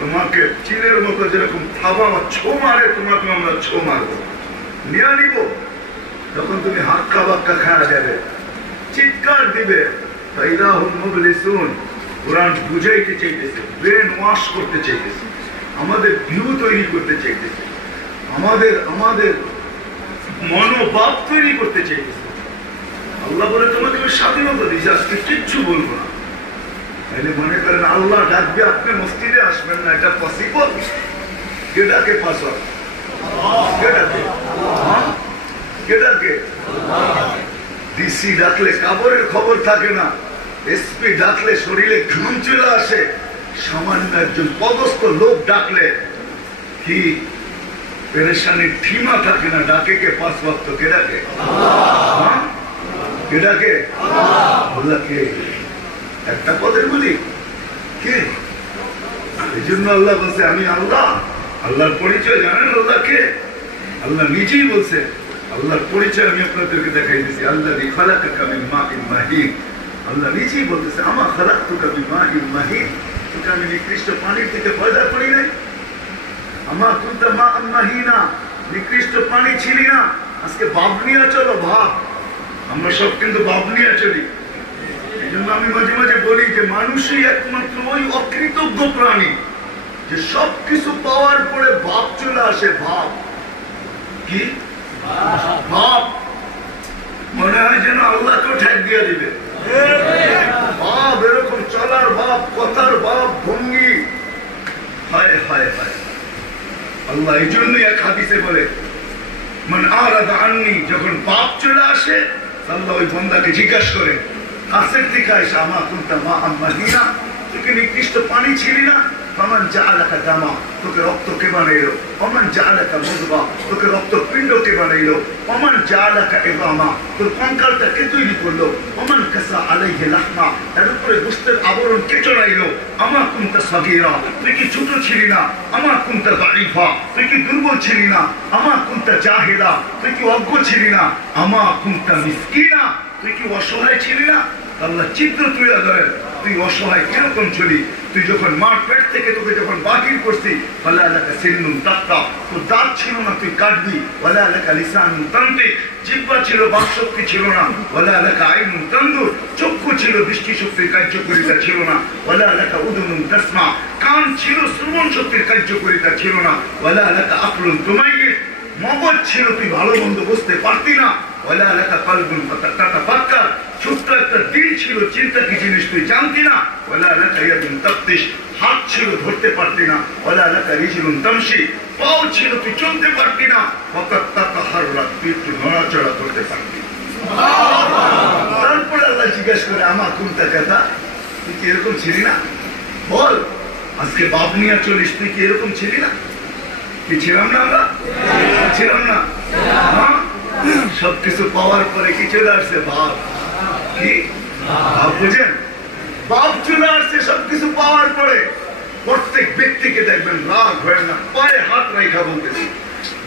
তোমাকে চিলের মতো যেরকম থাবা ছো মারে, তোমাকে আমরা ছো মারবো, নিয়ে নিব। তখন তুমি হাক্কা বাক্কা খাওয়া যাবে, চিৎকার দিবে। কোরআন বুঝাইতে চাইতেছে, ব্রেন ওয়াশ করতে চাইতেছে, আমাদের ভিউ তৈরি করতে চাইতেছে, আমাদের মনোভাব তৈরি করতে চাইতেছে। আল্লাহ বলে তোমাকে স্বাধীনতা দিয়েছে, আজকে কিচ্ছু বলবো না। তাইলে মনে করেন আল্লাহ ডাকবে, আপনি মসজিদে আসবেন না, এটা পসিবল? কে ডাকে? পাসওয়ার্ড কে ডাকে? কে ডাকে? ডিসি ডাকলে কাবরের খবর থাকে না, এসপি ডাকলে শরীরে ঘাম চলে আসে, সামান্য একজন পদস্থ লোক ডাকলে কি পেরেশানির সীমা থাকে না। ডাকে কে? 5 ওয়াক্ত। কে ডাকে? কে ডাকে? আল্লাহ। কে? একটা পদের বলি কে? এই জন্য আল্লাহ বলছে আমি আল্লাহ। আল্লাহর পরিচয় জানেন আল্লাহ কে? আল্লাহ নিজেই বলছে, আল্লাহর পরিচয় আমি আপনাদেরকে দেখাই দিচ্ছি। আল্লাহ খালাকাকা মিন মাইন মাহিন, আল্লাহ নিজেই বলতেছে আমা খালাকতুকা মিন মাইন মাহিন, তোকে আমি নিকৃষ্ট পানির থেকে পয়দা করি নাই। আমা কুনতা মাআন মাহিনা, নিকৃষ্ট পানি ছিলি না। আজকে ভাব নিয়ে চলো, ভাব। আমরা সব কিন্তু ভাব নিয়ে চলি। এই জন্য আমি মাঝে মাঝে বলি যে মানুষই একমাত্র ওই অকৃতজ্ঞ প্রাণী যে সবকিছু পাওয়ার পরে ভাব চলে আসে। ভাব কি? ভাব মনে হয় যেন আল্লাহকেও ঠেক দিয়ে দিবে। ভাব এরকম চলার ভাব, কথার ভাব, ভঙ্গি। হায় হায় হায়। আল্লাহ এই জন্যই এক হাদিসে বলে মান আরাদা আন্নি, যখন পাপ চলে আসে আল্লাহ ওই বান্দাকে জিজ্ঞাসা করে কাছের দিকে আসে আমা কুনতা মাআন মাহিনা, তোকে নিকৃষ্ট পানি ছিলি না। ফামান জাআলাকা দামা, তোকে রক্ত কে বানাইলো। ওমান জাআলাকা মুদগা, তোকে রক্ত পিণ্ড কে বানাইলো। ওমান জাআলাকা ইযামা, তোর কঙ্কালটা কে তৈরি করলো। ওমান কাসা আলাইহি লাহমা, এর উপরে গোশতের আবরণ কে চড়াইলো। আমা কুনতা সাগীরা, তুই কি ছোট ছিলি না। আমা কুনতা দাঈফা, তুই কি দুর্বল ছিলি না। আমা কুনতা জাহিলা, তুই কি অজ্ঞ ছিলি না। আমা কুনতা মিসকিনা, তুই কি অসহায় ছিলি না। আল্লাহ চিত্র তুলে ধরেন তুই অসহায় কিরকম ছিলি। তুই যখন মার পেট থেকে তোকে যখন বাহির করছি ওয়ালা লাকা সিন্নুন তাক্তা, তোর দাঁত ছিল না তুই কাটবি, ওয়ালা লাকা লিসানুন তানতি, জিহ্বা ছিল বাকশক্তি ছিল না, ওয়ালা লাকা আইনুন তানদুর, চক্ষু ছিল দৃষ্টি শক্তির কার্যকারিতা ছিল না, ওয়ালা লাকা উদুনুন তাসমা, কান ছিল শ্রবণ শক্তির কার্যকারিতা ছিল না, ওয়ালা লাকা আকলুন তুমাইয়িজ, মগজ ছিল তুই ভালো মন্দ বুঝতে পারতি না, ওয়ালা লাকা কলবুন ফাতাফাক্কার, ছোট্ট একটা দিল ছিল চিন্তা কি জিনিস তুই জানতি না, ওয়ালা লাকা ইয়াদুন তাফতিশ, হাত ছিল ধরতে পারতি না, ওয়ালা লাকা রিজলুন তামশি, পাও ছিল তুই চলতে পারতি না, ওয়াকাত তাতাহাররাক, তুই একটু নড়াচড়া করতে পারতি। তারপরে আল্লাহ জিজ্ঞাসা করে আমা কুনতা কাযা, তুই কি এরকম ছিলি না? বল আজকে বাপ নিয়ে চলিস, তুই কি এরকম ছিলি না? কি ছিলাম না আমরা? ছিলাম না? হ্যাঁ, সবকিছু পাওয়ার পরে কি চলে আসছে? বাপ। কি বাপ বুঝেন? বাপ চলে আসছে সবকিছু পাওয়ার পরে। প্রত্যেক ব্যক্তিকে দেখবেন রাগ হয় না, পায়ে হাত রেখা বলতেছি।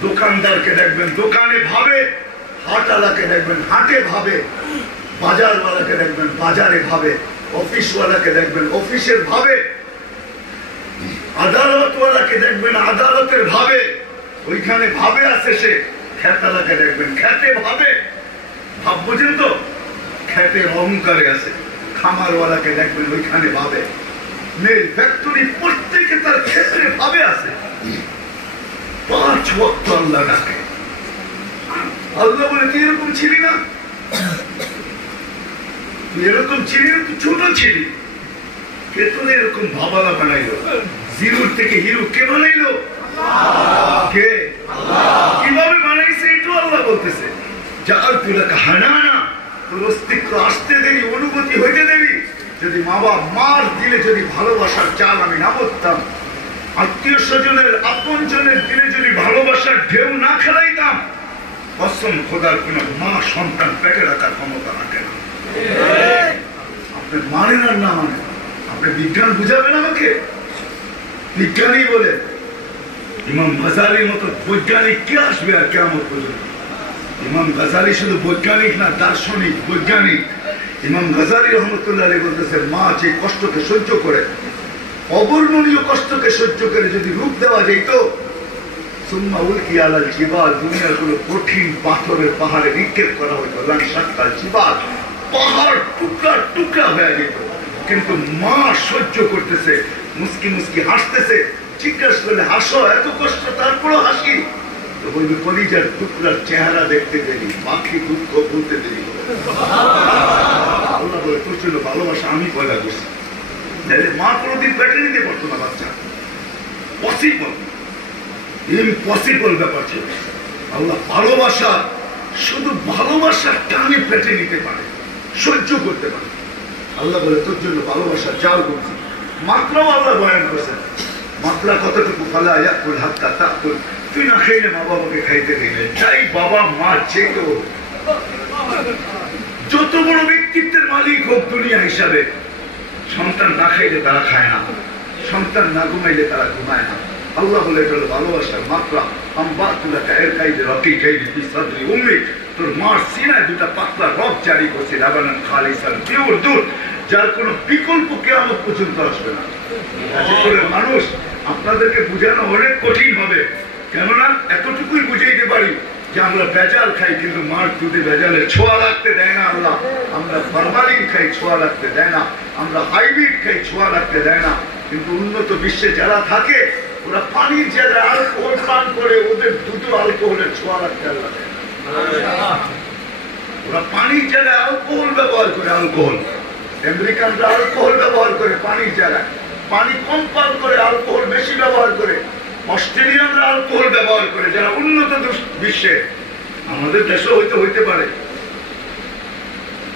দোকানদারকে দেখবেন দোকানে ভাবে, হাটওয়ালাকে দেখবেন হাটে ভাবে, বাজারওয়ালাকে দেখবেন বাজারে ভাবে, অফিসওয়ালাকে দেখবেন অফিসের ভাবে, আদালতওয়ালাকে দেখবেন আদালতের ভাবে, ওইখানে ভাবে আছে সে। খেতালাকে দেখবেন খেতে ভাবে, ভাব বুঝেন তো? খেতের অহংকারে আছে। খামারওয়ালাকে দেখবেন ওইখানে ভাবে। মেল ফ্যাক্টরি প্রত্যেকে তার ক্ষেত্রে ভাবে আছে। 5 ওয়াক্ত আল্লাহ ডাকে। আল্লাহ বলে তুই এরকম ছিলি না, তুই এরকম ছিলি না, তুই ছোট ছিলি। কে তোর এরকম ভাবালা বানাইলো? জিরোর থেকে হিরো কে বানাইলো? কে? কিভাবে বানাইছে এটাও আল্লাহ বলতেছে। জাআলতু লাকা হানানা, তোর অস্তিত্ব আসতে দেরি, অনুভূতি হইতে দেরি। যদি মা বাবা মার দিলে যদি ভালোবাসার চাল আমি না বলতাম, আত্মীয় স্বজনের আপন জনের দিলে যদি ভালোবাসার ঢেউ না খেলাইতাম, কসম খোদার কোন মা সন্তান পেটে রাখার ক্ষমতা রাখে না। আপনি মানেন আর না মানেন, আপনি বিজ্ঞান বুঝাবেন আমাকে? বিজ্ঞানী বলে ইমাম গাজালির মতো বৈজ্ঞানিক কে আসবে আর কিয়ামত পর্যন্ত? ইমাম গাজালি শুধু বৈজ্ঞানিক না, দার্শনিক বৈজ্ঞানিক। ইমাম গাজালি রহমতুল্লাহ আলাইহি বলতেছে, মা যে কষ্টকে সহ্য করে, অবর্ণনীয় কষ্টকে সহ্য করে যদি রূপ দেওয়া যেত, সুম্মা উলকিয়া আলাল জিবাল, দুনিয়ার কোন কঠিন পাথরের পাহাড়ে নিক্ষেপ করা হইতো, লানশাক্কাল জিবাল, পাহাড় টুকরা টুকরা হয়ে যেত। কিন্তু মা সহ্য করতেছে, মুস্কি মুস্কি হাসতেছে। জিজ্ঞাসা করলে হাসো, এত কষ্ট তারপরও হাসি, তো বলবে কলিজার টুকরার চেহারা দেখতে দেরি, বাকি দুঃখ বলতে দেরি। আল্লাহ বলে তোর জন্য ভালোবাসা আমি পয়দা করছি। মা কোনোদিন পেটে নিতে পারতো না বাচ্চা, পসিবল, ইম্পসিবল ব্যাপার ছিল। আল্লাহ ভালোবাসা, শুধু ভালোবাসার টানে পেটে নিতে পারে, সহ্য করতে পারে। আল্লাহ বলে তোর জন্য ভালোবাসা চাল করছি। মাত্রাও আল্লাহ বয়ান করেছেন, মাত্রা কতটুকু? ফালা ইয়াকুল হাত্তা তাকুল, তুই না খাইলে মা বাবাকে খাইতে দিলে, যাই বাবা মা চেত, যত বড় ব্যক্তিত্বের মালিক হোক দুনিয়া হিসাবে, সন্তান না খাইলে তারা খায় না, সন্তান না ঘুমাইলে তারা ঘুমায় না। আল্লাহ বলে এটা হলো ভালোবাসার মাত্রা। তোর মার সিনায় দুটা পাতলা রব জারি করছে, লাবানান খালিসান পিওর দুধ, যার কোনো বিকল্প কিয়ামত পর্যন্ত আসবে না। মানুষ আপনাদেরকে বুঝানো অনেক কঠিন হবে, কেননা এতটুকুই বুঝাইতে পারি যে আমরা ভেজাল খাই, কিন্তু মার দুধে ভেজালের ছোঁয়া রাখতে দেয় না আল্লাহ। আমরা ফরমালিন খাই, ছোঁয়া রাখতে দেয় না। আমরা হাইব্রিড খাই, ছোঁয়া রাখতে দেয় না। কিন্তু উন্নত বিশ্বে যারা থাকে, ওরা পানির জায়গায় অ্যালকোহল পান করে, ওদের দুধও অ্যালকোহলের ছোঁয়া রাখতে আল্লাহ। ওরা পানির জায়গায় অ্যালকোহল ব্যবহার করে, অ্যালকোহল। আমেরিকানরা অ্যালকোহল ব্যবহার করে পানির জায়গায়, পানি কম পান করে, অ্যালকোহল বেশি ব্যবহার করে। অস্ট্রেলিয়ানরা অ্যালকোহল ব্যবহার করে, যারা উন্নত বিশ্বে। আমাদের দেশেও হইতে পারে,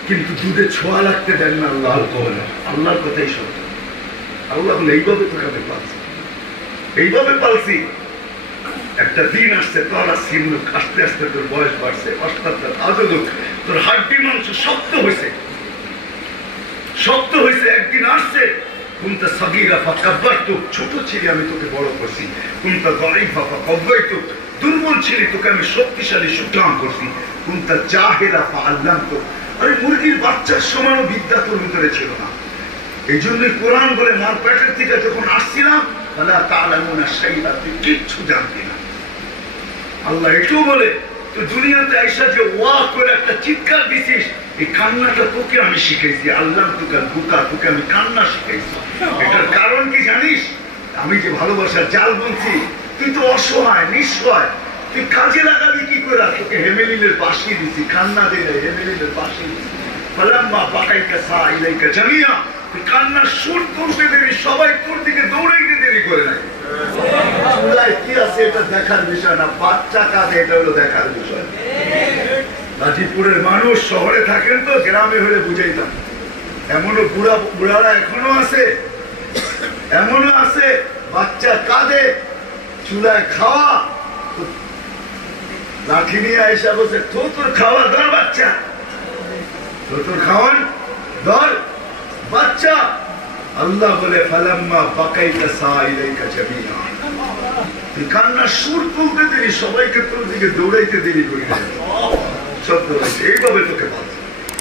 কিন্তু দুধে ছোঁয়া লাগতে দেন না আল্লাহ অ্যালকোহলে। আল্লাহর কথাই সত্য। আল্লাহ বলে এইভাবে তোকে আমি পালছি, এইভাবে পালছি। একটা দিন আসছে তোরা সিন্ধুক, আস্তে আস্তে তোর বয়স বাড়ছে, অষ্টাত্তর আজদুক, তোর হাড্ডি মাংস শক্ত হয়েছে, শক্ত হয়েছে। একদিন আসছে, কুনতা সাগীরা ফাকাব্বারতুক, ছোট ছিলি আমি তোকে বড় করছি। কুনতা দাঈফা ফাকাওয়াইতুক, দুর্বল ছিলি তোকে আমি শক্তিশালী সুঠাম করছি। কুনতা জাহিলা ফাআল্লামতুক, আরে মুরগির বাচ্চার সমানও বিদ্যা তোর ভিতরে ছিল না। এই জন্যই কোরআন বলে মার পেটের থেকে যখন আসছিলাম তাহলে তাআলামুনা শাইআ, তুই কিচ্ছু জানতি না। আল্লাহ এটাও বলে তো দুনিয়াতে আইসা যে ওয়া করে একটা চিৎকার দিছিস, এই কান্নাটা তোকে আমি শিখাইছি। আল্লাহ তোকে আমি কান্না শিখাইছি। এটার কারণ কি জানিস? আমি যে ভালোবাসার জাল বলছি, তুই তো অসহায় নিঃসহায়, তুই কাজে লাগাবি কি করে? তোকে হেমেলিনের বাসি দিছি, কান্না দিলে হেমেলিনের বাসি দিছি। ফালাম্মা বাকাইকা সাইলাইকা জামিয়া, তুই কান্নার সুর তুলতে দেরি, সবাই তোর দিকে দৌড়াইতে দেরি করে নাই। চুলায় কি আছে এটা দেখার বিষয় না, বাচ্চা কাঁদে এটা হলো দেখার বিষয়। গাজীপুরের মানুষ শহরে থাকেন তো, গ্রামে হলে বুঝাইতাম। এমনও বুড়ারা এখনো আছে, এমনও আছে বাচ্চা কাঁদে, চুলায় খাওয়া, লাঠি নিয়ে আইসা বসে তোর খাওয়া দর বাচ্চা, তোর খাওয়ান দর বাচ্চা। আল্লাহ বলে ফালাম্মা বাকাইকা সাইলাইকা জামিয়া, তুই কান্নার সুর তুলতে দেরি, সবাইকে তোর দিকে দৌড়াইতে দেরি করি না। শব্দ হয়েছে এইভাবে তোকে বলছে।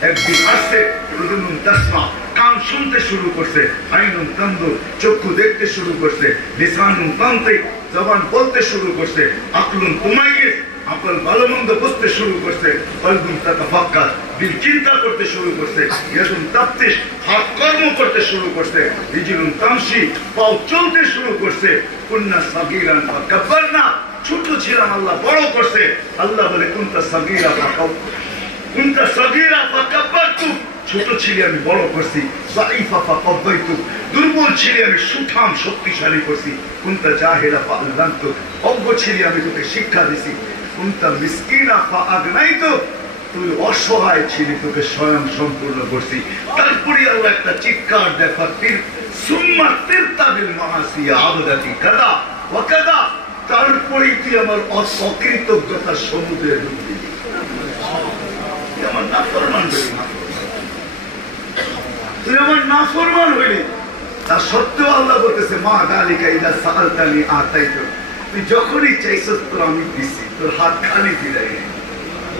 একদিন আসছে উযুনুন তাসমা, কান শুনতে শুরু করছে, আইনুন তানদুর, চক্ষু দেখতে শুরু করছে, লিসানুন তানতিক, জবান বলতে শুরু করছে, আকলুন তুমাইয়িজ, আকল ভালো মন্দ বুঝতে শুরু করছে, কলবুন তাতাফাক্কার, দিল চিন্তা করতে শুরু করছে, ইয়াদুন তাফতিশ, হাত কর্ম করতে শুরু করছে, রিজলুন তামশি, পাও চলতে শুরু করছে, কুন্না সাগীরান ফাকাব্বারনা, ছোট ছিলাম আল্লাহ বড় করছে। আল্লাহ বলে কুনতা সাগীরা কুনতা সাগীরা ফাকাব্বারতু, ছোট ছিলি আমি বড় করছি, যায়ীফা ফাকাব্বাইতু, দুর্বল ছিলি আমি সুঠাম শক্তিশালী করছি, কুনতা জাহিলা ফাআল্লামতু, অজ্ঞ ছিলি আমি তোকে শিক্ষা দিছি, কুনতা মিসকিনা ফাআগনাইতু, তুই অসহায় ছিলি তোকে স্বয়ং সম্পূর্ণ করছি। তারপরে আল্লাহ একটা চিৎকার দেখা, সুম্মা তিরতা বিল মাআসি আবদাতি কাদা ওয়া কাদা, তারপরে তুই আমার অকৃতজ্ঞতার সমুদ্রে ডুব দিলি, তুই আমার নাফরমান হইলি, তুই আমার নাফরমান হইলি। তা সত্ত্বেও আল্লাহ বলতেছে মা যালিকা ইযা সাআলতানি আতাইতু, তুই যখনই চাইছস তোর আমি দিছি, তোর হাত খালি ফিরাই নাই।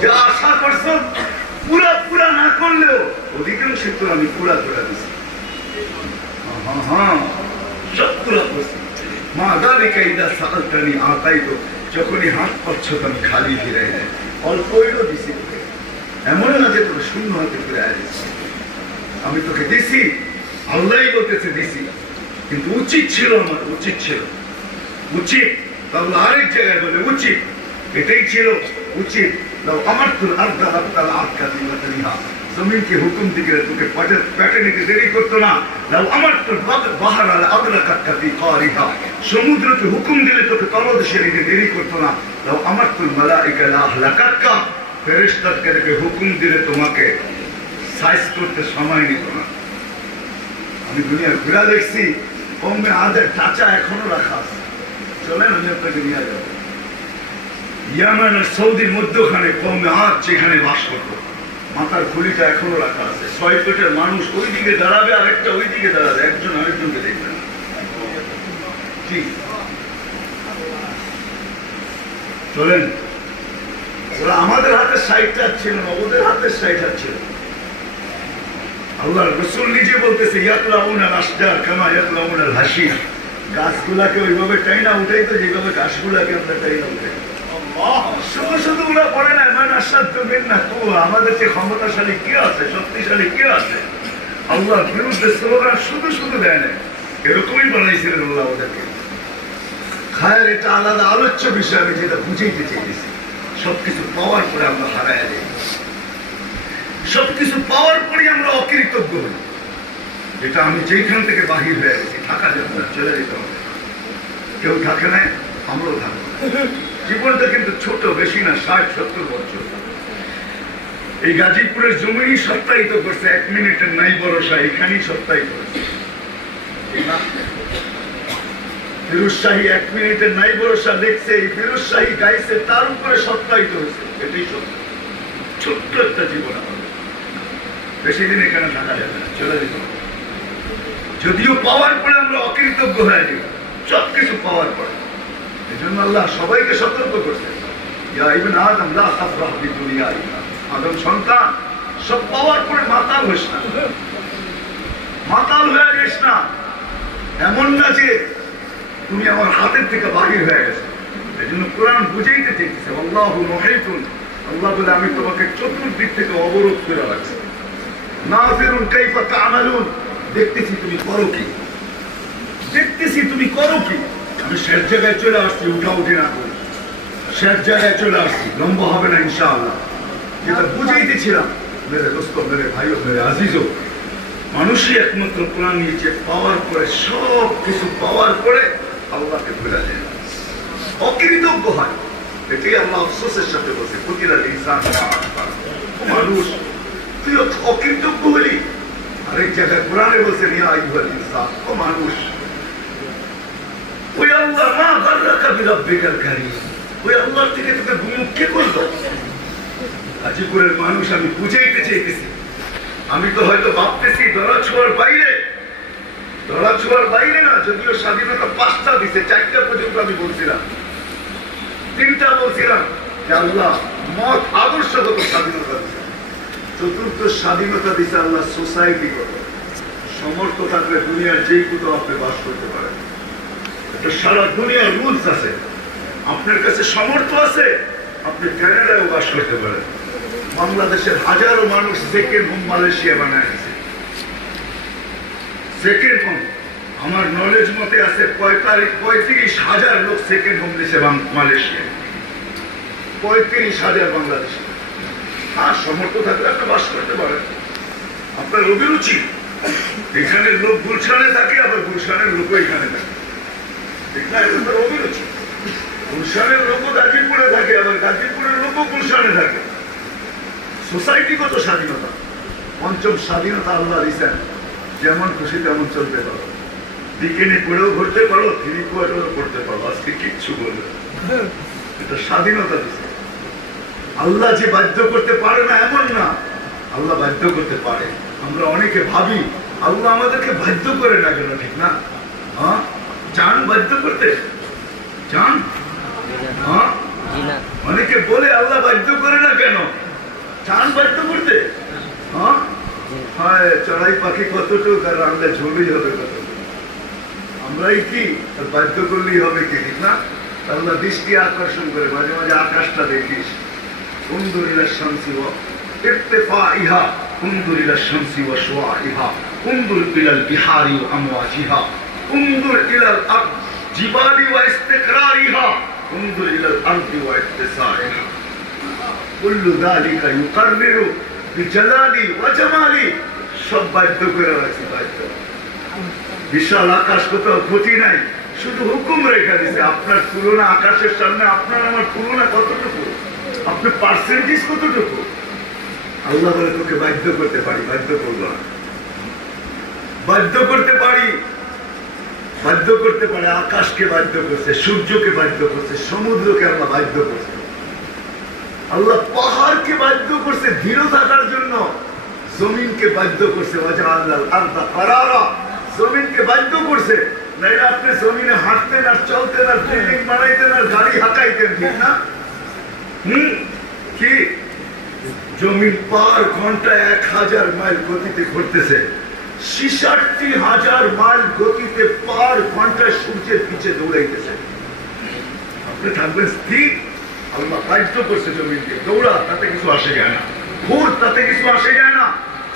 যা আশা করছ পুরা না করলেও অধিকাংশ তোর আমি পুরা করে দিছি। সব পুরা করছি। মা যালিকা ইযা সাআলতানি আতাইতু, যখনই হাত পাচ্ছ আমি খালি ফিরাই নাই, অল্প হইলেও দিছি তোকে। এমন না যে তোকে শূন্য হাতে ফিরাই দিচ্ছি, আমি তোকে দিছি। আল্লাহই বলতেছে দিছি, কিন্তু উচিত ছিল আমার, উচিত ছিল, উচিত। আল্লাহ আরেক জায়গায় বলে উচিত, এটাই ছিল উচিত। আমারতুল আরদা হাত্তাল আকাদি ওয়াতালিহা, জমিনকে হুকুম দিলে তোকে পেটে নিতে দেরি করতো না। আমারতুল বাহর আল আদরাকাতকা ফি কারিহা, সমুদ্রকে হুকুম দিলে তোকে তলদেশে নিতে দেরি করতো না। আমারতুল মালাইকা লা আহলাকাতকা, ফেরেশতাদেরকে হুকুম দিলে তোমাকে সাইজ করতে সময় নিত না। আমি দুনিয়া ঘুরা দেখছি, কমে আদের টাচা এখনো রাখা আছে, চলেন আমি আপনাকে নিয়ে যাবো। ইয়ামান আর সৌদির মধ্যখানে কমে আদ যেখানে বাস করতো, মাথার খুলিটা এখনো রাখা আছে। 6 ফুটের মানুষ ওই দিকে দাঁড়াবে, আরেকটা ওই দিকে দাঁড়াবে, একজন আরেকজনকে দেখবে না। ঠিক চলেন, ওরা আমাদের হাতে 60 ছিল না, ওদের হাতে 60 ছিল। আল্লাহর রাসূল নিজে বলতেছে ইয়াতলাউনাল আশজার কামা ইয়াতলাউনাল হাসির, গাছগুলাকে ওইভাবে টাইনা উঠাইতো যেভাবে গাছগুলাকে আমরা টাইনা উঠাই। শুধু শুধু ওরা পড়ে না মানে আসাধ্য মিন্না কুওয়া, আমাদের যে ক্ষমতাশালী কে আছে, শক্তিশালী কে আছে, আল্লাহর বিরুদ্ধে স্লোগান শুধু শুধু দেয় না। এরকমই বানাইছিলেন আল্লাহ ওদেরকে। খায়ের এটা আলাদা আলোচ্য বিষয়, আমি যেটা বুঝাইতে চেয়েছি। সবকিছু পাওয়ার পরে আমরা হারায় যাই, সবকিছু পাওয়ার পরে আমরা অকৃতজ্ঞ হই। এটা আমি যেখান থেকে বাহির হয়ে গেছি, থাকা যাবে না, চলে যেতে হবে। কেউ থাকে না, আমরাও থাকবো না। জীবনটা কিন্তু ছোট, বেশি না, 60-70 বছর। এই গাজীপুরের জমিই সত্যায়িত করছে, 1 মিনিটের নাই ভরসা, এখানেই সত্যায়িত করছে। ফিরোজ শাহী 1 মিনিটের নাই ভরসা দেখছে, এই ফিরোজ শাহী গাইছে, তার উপরে সত্যায়িত হয়েছে। এটাই সত্য। ছোট্ট একটা জীবন আমাদের, বেশি দিন এখানে থাকা যাবে না, চলে যেতে হবে। যদিও পাওয়ার পরে আমরা অকৃতজ্ঞ হয়ে যাই, সবকিছু পাওয়ার পরে। এই জন্য আল্লাহ সবাইকে সতর্ক করছে, ইয়া ইবনে আদম লা তাফরাহ বিদুনিয়াইকা, আদম সন্তান সব পাওয়ার পরে মাতাল হোস না। মাতাল হয়ে গিয়ে না, এমন না যে তুমি আমার হাতের থেকে বাহির হয়ে গেছো। এই জন্য কোরআন বুঝাইতে চেয়েছে আল্লাহু মুহীতুন, আল্লাহ বলে আমি তোমাকে চতুর্দিক থেকে অবরোধ করে রাখছি। নাযিরুন কাইফা তা'মালুন, দেখতেছি তুমি করো কি, দেখতেছি তুমি করো কি। আমি শেষ জায়গায় চলে আসছি, উঠাউঠি না করি, শেষ জায়গায় চলে আসছি, লম্বা হবে না ইনশাআল্লাহ। যেটা বুঝাইতেছিলাম মেরে দোস্ত, মেরে ভাইও, মেরে আজিজও, মানুষই একমাত্র কোরআন নিয়ে পাওয়ার পরে, সব কিছু পাওয়ার পরে আল্লাহকে ভুলে যায়, অকৃতজ্ঞ হয়। এটাই আল্লাহ আফসোসের সাথে বলছে কুতিলাল ইনসানু মা আকফার। মানুষ তুই অকৃতজ্ঞ হলি। আরেক জায়গায় কোরআনে বলছেন ইয়া আইয়ুহাল ইনসান, ও মানুষ, ওই আল্লাহ মা গাররাকা বিরাব্বিকাল কারীম, ওই আল্লাহর থেকে তোকে বিমুখ কে করলো? গাজীপুরের মানুষ আমি বুঝাইতে চাইতেছি। আমি তো হয়তো ভাবতেছি দড়াছোঁয়ার বাইরে, দড়াছোঁয়ার বাইরে না, যদিও স্বাধীনতা 5টা দিছে, 4টা পর্যন্ত আমি বলছিলাম, 3টা বলছিলাম যে আল্লাহ মত আদর্শগত স্বাধীনতা দিছে, 4র্থ স্বাধীনতা দিছে আল্লাহ সোসাইটিগত। সমর্থ থাকলে দুনিয়ার যেই কোথাও আপনি বাস করতে পারেন, এটা সারা দুনিয়ার রুলস আছে। আপনার কাছে সমর্থ আছে, আপনি কানাডায়ও বাস করতে পারেন। বাংলাদেশের হাজারো মানুষ সেকেন্ড হোম মালয়েশিয়া বানায় আছে। সেকেন্ড হোম আমার নলেজ মতে আছে 35,000 লোক সেকেন্ড হোম দিয়েছে মালয়েশিয়া, 35,000 বাংলাদেশে। হ্যাঁ, সমর্থ থাকলে আপনি বাস করতে পারেন, আপনার অভিরুচি। এখানের লোক গুলশানে থাকে, আবার গুলশানের লোকও এখানে থাকে, ঠিক না? এটা অভিরুচি। গুলশানের লোকও গাজীপুরে থাকে, আবার গাজীপুরের লোকও গুলশানে থাকে। সোসাইটিগত স্বাধীনতা, 5ম স্বাধীনতা আল্লাহ দিচ্ছেন, যেমন খুশি তেমন চলতে পারো, বিকেনে পড়েও ঘুরতে পারো, 3 কোয়ার্টারও পড়তে পারো, আজকে কিচ্ছু বলবে, এটা স্বাধীনতা দিচ্ছে। আল্লাহ যে বাধ্য করতে পারে না এমন না, আল্লাহ বাধ্য করতে পারে। আমরা অনেকে ভাবি আল্লাহ আমাদেরকে বাধ্য করে না কেন, ঠিক না? হ্যাঁ, চান বাধ্য করতে? চান? হ্যাঁ, অনেকে বলে আল্লাহ বাধ্য করে না কেন, চান বাধ্য করতে? হ্যাঁ, হ্যাঁ, চড়াই পাখি কতটুক আর রান্না ঝোলই হবে কতটুক, আমরাই কি বাধ্য করলেই হবে কি, ঠিক না? আল্লাহ দৃষ্টি আকর্ষণ করে, মাঝে মাঝে আকাশটা দেখিস, উনজুর ইলা শামসি ওয়া ইরতিফাইহা, উনজুর ইলা শামসি ওয়া শুআইহা, উনজুর ইলাল বিহারি ওয়া আমওয়াজিহা, উনজুর ইলাল আরদ জিবালি ওয়া ইস্তিকরারিহা, উনজুর ইলাল আরদি ওয়া ইত্তিসাইহা, কুল্লু যালিকা ইউকাররিরু বিজালালি ওয়া জামালি। সব বাধ্য করে রাখছে, বাধ্য। বিশাল আকাশ, কোথাও ক্ষতি নাই, শুধু হুকুম রেখা দিছে। আপনার তুলনা আকাশের সামনে, আপনার আমার তুলনা কতটুকু, আপনার পার্সেন্টেজ কতটুকু? আল্লাহ বলে তোকে বাধ্য করতে পারি, বাধ্য করলো না, বাধ্য করতে পারি, বাধ্য করতে পারে। আকাশকে বাধ্য করছে, সূর্যকে বাধ্য করছে, সমুদ্রকে আল্লাহ বাধ্য করছে, আল্লাহ পাহাড়কে বাধ্য করছে ধীর থাকার জন্য, জমিনকে বাধ্য করছে, জমিনকে বাধ্য করছে। নাইলে আপনি জমিনে হাঁটতেন আর চলতেন আর বিল্ডিং বানাইতেন আর গাড়ি হাঁকাইতেন, ঠিক না? কি জমিন পার ঘন্টায় 1000 মাইল গতিতে ঘুরতেছে, 66,000 মাইল গতিতে পার ঘন্টায় সূর্যের পিছে দৌড়াইতেছে। আপনি থাকবেন স্থির, আল্লাহ বাধ্য করছে জমিনকে, দৌড়া, তাতে কিছু আসে যায় না, ঘোর, তাতে কিছু আসে যায় না,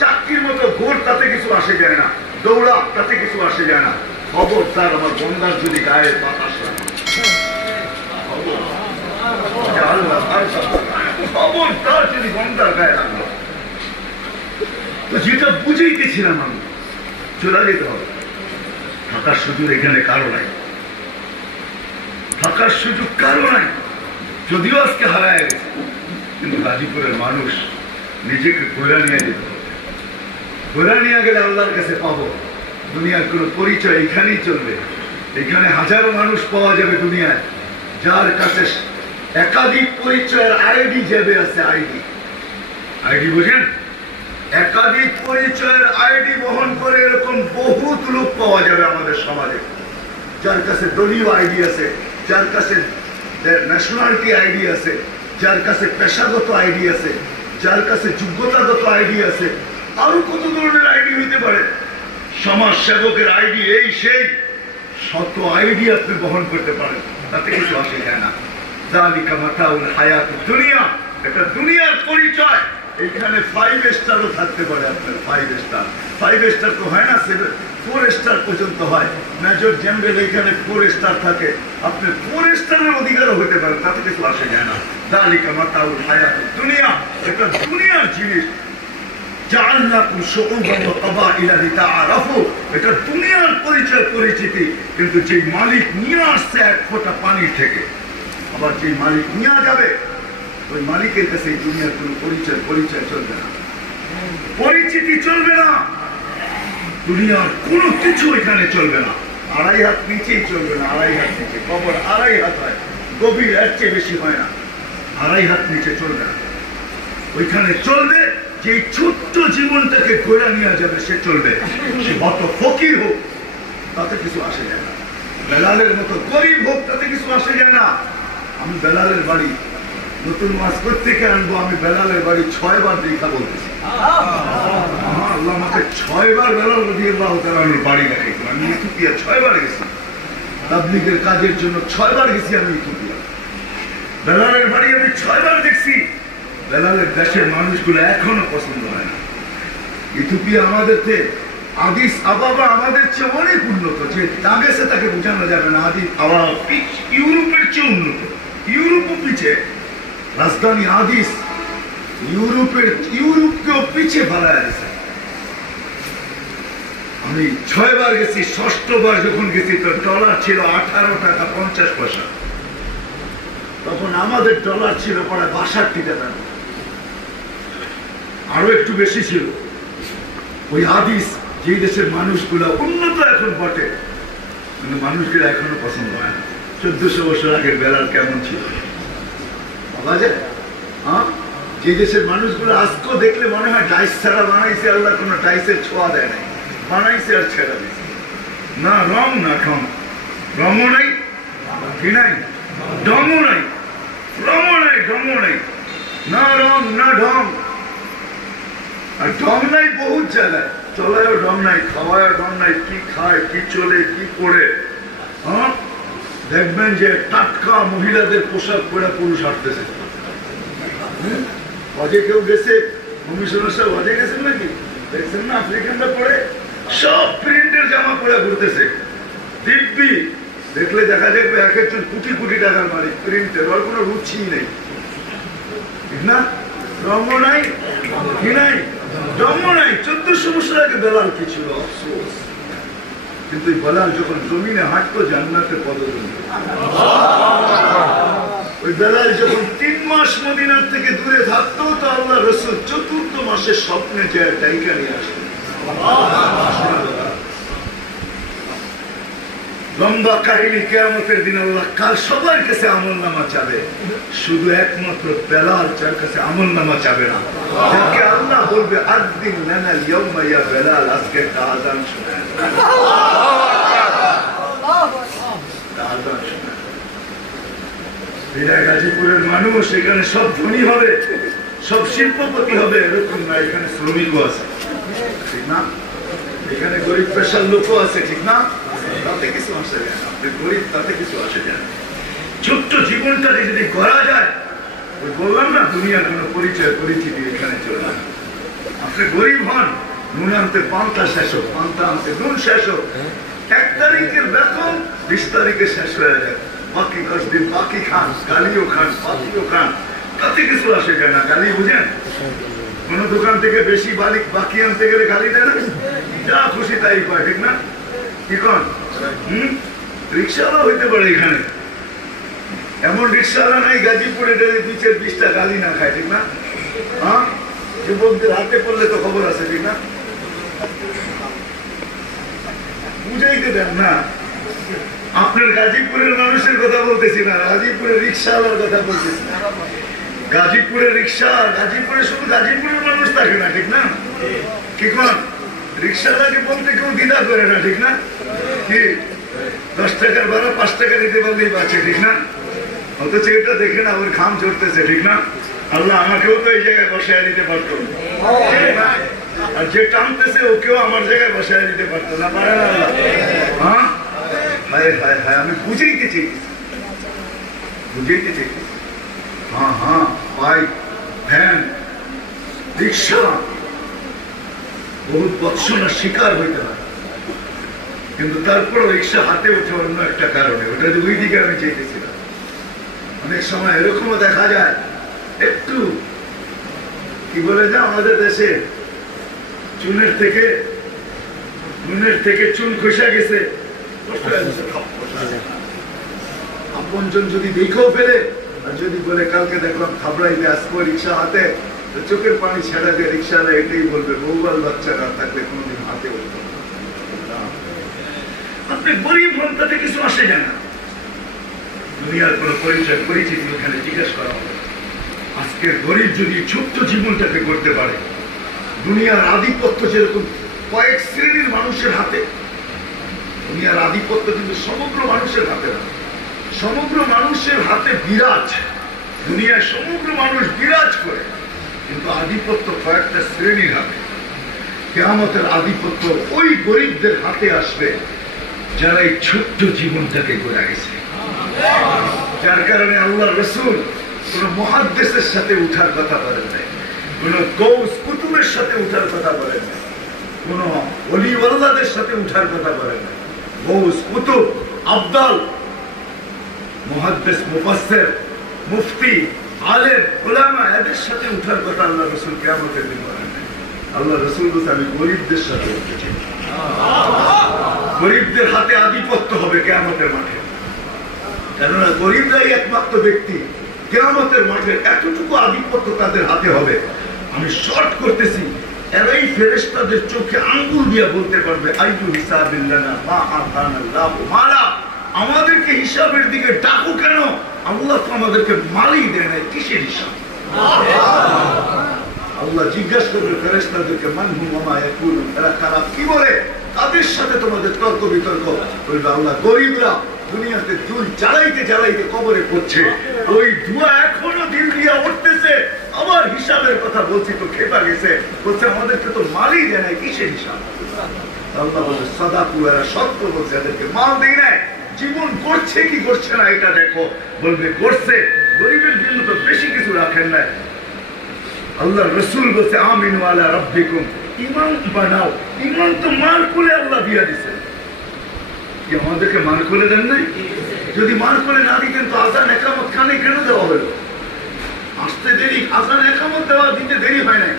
চাকরির মতো ঘোর, তাতে কিছু আসে যায় না, দৌড়া, তাতে কিছু আসে যায় না। খবরদার আমার গঙ্গার যদি গায়ের বাতাস লাগে, খবরদার যদি গঙ্গার গায়ে লাগলো, তো যেটা বুঝেইতেছিলাম আমি, চলে যেতে হবে। থাকার সুযোগ এখানে কারো নাই, থাকার সুযোগ কারো নাই, যদিও আজকে হারায় গেছে, কিন্তু গাজীপুরের মানুষ নিজেকে ঘোরা নিয়ে যেতে হবে। ঘোরা নিয়ে গেলে আল্লাহর কাছে পাবো। দুনিয়ার কোনো পরিচয় এখানেই চলবে। এখানে হাজারো মানুষ পাওয়া যাবে দুনিয়ায়, যার কাছে একাধিক পরিচয়ের আইডি যাবে আছে, আইডি, আইডি বুঝেন? একাধিক পরিচয়ের আইডি বহন করে এরকম বহুত লোক পাওয়া যাবে আমাদের সমাজে, যার কাছে দলীয় আইডি আছে, যার কাছে ন্যাশনালিটি আইডি আছে, যার কাছে পেশাগত আইডি আছে, যার কাছে যোগ্যতাগত আইডি আছে, আরো কত ধরনের আইডি হইতে পারে। সমাজ সেবকের আইডি এই সেই শত আইডি আপনি বহন করতে পারেন, তাতে কিছু আসে যায় না। যালিকা মাতাউল হায়াতুদ দুনিয়া, এটা দুনিয়ার পরিচয়। এখানে 5 স্টারও থাকতে পারে আপনার, 5 স্টার তো হয় না, 4 স্টার পর্যন্ত হয়। মেজর জেনারেল এখানে 4 স্টার থাকে, আপনি 4 স্টারের অধিকারও হতে পারেন, তাতে কিছু আসে যায় না। যালিকা মাতাউল হায়াতুদ দুনিয়া, এটা দুনিয়ার জিনিস। জাআলনাকুম শুউবান ওয়া ক্বাবাইলা লিতাআরাফু, এটা দুনিয়ার পরিচয় পরিচিতি। কিন্তু যে মালিক নিয়ে আসছে এক ফোঁটা পানি থেকে, আবার যে মালিক নিয়ে যাবে ওই মালিকের কাছে এই দুনিয়ার কোন পরিচয় চলবে না, পরিচিতি চলবে না, দুনিয়ার কোনো কিছু এখানে চলবে না। 2.5 হাত নিচেই চলবে না, 2.5 হাত নিচে। কবর 2.5 হাত হয়, গভীর এর চেয়ে বেশি হয় না, 2.5 হাত নিচে চলবে না। ওইখানে চলবে যে ছোট্ট জীবনটাকে গোড়া নিয়ে যাবে, সে চলবে। সে কত ফকির হোক তাতে কিছু আসে যায় না, বেলালের মতো গরিব হোক তাতে কিছু আসে যায় না। আমি বেলালের বাড়ি নতুন মাস থেকে আনবো, আমি বেলালের বাড়ি 6 বার দেখা বলতেছি। আল্লাহ আমাকে 6 বার বেলাল রাদিয়াল্লাহু তাআলার বাড়ি দেখাইতো। আমি ইথিওপিয়া 6 বার গেছি, তাবলীগের কাজের জন্য 6 বার গেছি আমি ইথিওপিয়া। বেলালের বাড়ি আমি 6 বার দেখছি। বেলালের দেশের মানুষগুলো এখনো পছন্দ হয় না। ইথিওপিয়া আমাদের থেকে, আদিস আবাবা আমাদের চেয়ে অনেক উন্নত, যে দাগেছে তাকে বোঝানো যাবে না। আদিস আবাবা ইউরোপের চেয়ে উন্নত, ইউরোপও পিছিয়ে। রাজধানী আদিস ইউরোপকেও পিছিয়ে ফেলা আছে। আমি 6 বার গেছি, 6ষ্ঠ বার যখন গেছি তো ডলার ছিল 18 টাকা 50 পয়সা। তখন আমাদের ডলার ছিল প্রায় 62 টাকা, আরো একটু বেশি ছিল। ওই আদিস, যে দেশের মানুষগুলা উন্নত এখন বটে, কিন্তু মানুষগুলো এখনো পছন্দ হয় না। 1400 বছর আগের বেলাল কেমন ছিল বাবা যায়? যে দেশের মানুষগুলো আজকেও দেখলে মনে হয় ডাইস ছাড়া বানাইছে, আল্লাহ কোনো ডাইসের ছোঁয়া দেয় নাই, বানাইছে আর ছেড়া দিয়েছে। না রং না ঠং, রঙও নাই, কি নাই, ঢংও নাই, রঙও নাই, ঢংও নাই, না রং না ঢং। আর ঢং নাই বহুত জায়গায়, চলায়ও ঢং নাই, খাওয়ায়ও ঢং নাই, কি খায়, কি চলে, কি করে। দেখবেন যে টাটকা মহিলাদের পোশাক পরে পুরুষ হাঁটতেছে। অজে কেউ গেছে, কমিশনার সাহেব অজে গেছেন নাকি? দেখছেন না আফ্রিকানরা পরে সব প্রিন্টের জামা পরে ঘুরতেছে, দিব্যি। দেখলে দেখা যাবে এক একজন কোটি কোটি টাকার মালিক, প্রিন্টের, ওর কোনো রুচি নেই, ঠিক না? রঙও নাই, কি নাই, রঙও নাই। 1400 বছর আগে বেলাল কি ছিল, আফসোস। কিন্তু বেলাল যখন জমিনে হাঁটতো জান্নাতে পদতলে, ওই বেলাল যখন 3 মাস মদিনার থেকে দূরে থাকতো, তো আল্লাহ রাসূল 4র্থ মাসে স্বপ্নে যায় ডাইকা নিয়ে আসতেন। লম্বা কাহিনী, কিয়ামতের দিন আল্লাহ কাল সবার কাছে আমলনামা চাবে, শুধু একমাত্র বেলাল যার কাছে আমলনামা চাবে না, যাকে আল্লাহ বলবে আযদিন লানা ইয়াউমা ইয়া বেলাল, আজকে একটা আযান শোনায়, আযান শোনায়। গাজীপুরের মানুষ এখানে সব ধনী হবে, সব শিল্পপতি হবে এরকম না, এখানে শ্রমিকও আছে, ঠিক না? এখানে গরিব পেশার লোকও আছে, ঠিক না? তাতে কিছু আসে যায় না, আপনি গরিব তাতে কিছু আসে যায়। ছোট্ট জীবনটা যদি করা যায়, ওই বললাম না দুনিয়ার কোন পরিচয় পরিচিতি এখানে চলে না। আপনি গরিব হন, নুন আনতে পান্তা শেষ হোক, পান্তা আনতে নুন শেষ হোক, 1 তারিখের বেতন 20 তারিখে শেষ হয়ে যায়, বাকি 10 দিন বাকি খান, গালিও খান, বাকিও খান, তাতে কিছু আসে যায় না। গালি বুঝেন? কোন দোকান থেকে বেশি বাকি আনতে গেলে গালি দেয় না, যা খুশি তাই পায়, ঠিক না? কি কন? রিক্সাওয়ালা হইতে পারে এখানে, এমন রিক্সাওয়ালা নাই গাজীপুরে 20টা গালি না খায়, ঠিক না? যুবকদের হাতে পড়লে তো খবর আছে, ঠিক না? বুঝাইতে দেন না। আপনার গাজীপুরের মানুষের কথা বলতেছি না, গাজীপুরের রিক্সাওয়ালার কথা বলতেছি না। গাজীপুরের রিক্সা, গাজীপুরে শুধু গাজীপুরের মানুষ থাকে না, ঠিক না? কি কন? রিক্সাওয়ালাকে বলতে কেউ দ্বিধা করে না, ঠিক না? কি 10 টাকার ভাড়া 5 টাকা দিতে পারলেই বাঁচে, ঠিক না? অথচ এটা দেখে না ওর ঘাম ঝরতেছে, ঠিক না? আল্লাহ আমাকেও তো এই জায়গায় বসায় দিতে পারতো, আর যে টানতেছে ওকেও আমার জায়গায় বসায় দিতে পারতো না, পারে না? হ্যাঁ, হায় হায় হায়, আমি বুঝাইতে চাইতেছি, বুঝাইতে চাইতেছি। হ্যাঁ হ্যাঁ, বাইক, ভ্যান, রিক্সা বহুত বৎসনার শিকার হইতে হয়, কিন্তু তারপর রিক্সা হাতে উঠে অন্য একটা কারণে, ওটা ওই দিকে আমি চাইতেছিলাম। অনেক সময় এরকমও দেখা যায়, একটু কি বলে না আমাদের দেশে, চুনের থেকে চুন খসা গেছে, আপনজন যদি দেখেও ফেলে, আর যদি বলে কালকে দেখলাম খাবড়াইতে আসবো রিক্সা হাতে, তো চোখের পানি ছেড়া দিয়ে রিক্সাওয়ালা এটাই বলবে বউবাল বাচ্চা না থাকলে কোনোদিন হাতে উঠবে না। আপনি গরিব হন তাতে কিছু আসে যায় না, দুনিয়ার কোনো পরিচয় পরিচিতি ওখানে জিজ্ঞাসা করা হবে। আজকের গরিব যদি ছোট্ট জীবনটাকে করতে পারে, দুনিয়ার আধিপত্য যেরকম কয়েক শ্রেণীর মানুষের হাতে, দুনিয়ার আধিপত্য কিন্তু সমগ্র মানুষের হাতে না, সমগ্র মানুষের হাতে বিরাজ, দুনিয়ায় সমগ্র মানুষ বিরাজ করে, কিন্তু আধিপত্য কয়েকটা শ্রেণীর হাতে। কিয়ামতের আধিপত্য ওই গরিবদের হাতে আসবে যারা এই ছোট্ট জীবনটাকে গড়ে গেছে। যার কারণে আল্লাহর রাসূল কোন মুহাদ্দিসের সাথে উঠার কথা বলেন নাই, কোন গৌস কুতুবের সাথে উঠার কথা বলেন নাই, কোন ওলিওয়াল্লাদের সাথে উঠার কথা বলেন নাই। গৌস কুতুব, আবদাল, মুহাদ্দিস, মুফাসসির, মুফতি, আলেম, উলামা, এদের সাথে উঠার কথা আল্লাহ রাসূল কিয়ামতের দিন বলেন নাই। আল্লাহ রাসূল বলেন আমি গরিবদের সাথে উঠেছি, গরিবদের হাতে আধিপত্য হবে কিয়ামতের মাঠে। কেননা গরিবরাই একমাত্র ব্যক্তি কিয়ামতের মাঠে এতটুকু আধিপত্য তাদের হাতে হবে। আমি শর্ট করতেছি, এরাই ফেরেশতাদের চোখে আঙ্গুল দিয়ে বলতে পারবে আইয়ু হিসাবিল্লানা মা আতানাল্লাহু মালা, আমাদেরকে হিসাবের দিকে ডাকো কেন? আল্লাহ তো আমাদেরকে মালই দেয় নাই, কিসের হিসাব? আল্লাহ জিজ্ঞাসা করবে ফেরেশতাদেরকে মান হুম ওয়া ইয়াকুলুন, এরা কারা, কি বলে, তাদের সাথে তোমাদের তর্ক বিতর্ক। বলবে আল্লাহ গরিবরা দুনিয়াতে দুই জ্বালাইতে জ্বালাইতে কবরে পড়ছে, ওই ধোঁয়া এখনো দিল দিয়া উঠতেছে, আবার হিসাবের কথা বলছি তো খেপা গেছে, বলছে আমাদেরকে তো মালই দেয় নাই, কিসের হিসাব? আল্লাহ বলছে সাদাকু, এরা সত্য বলছে, এদেরকে মাল দেয় নাই, জীবন করছে কি করছে না এটা দেখো। বলবে করছে, গরিবের জন্য তো বেশি কিছু রাখেন নাই। আল্লাহ রাসূল বলছে আমিনু আলা রাব্বিকুম, ঈমান বানাও, ঈমান তো মাল খুলে আল্লাহ দিয়া দিছে, কি আমাদেরকে মাল খুলে দেন নাই? যদি মাল খুলে না দিতেন তো আযান ইকামত কানে কেন দেওয়া হলো? আসতে দেরি, আযান ইকামত দেওয়া দিতে দেরি হয় নাই,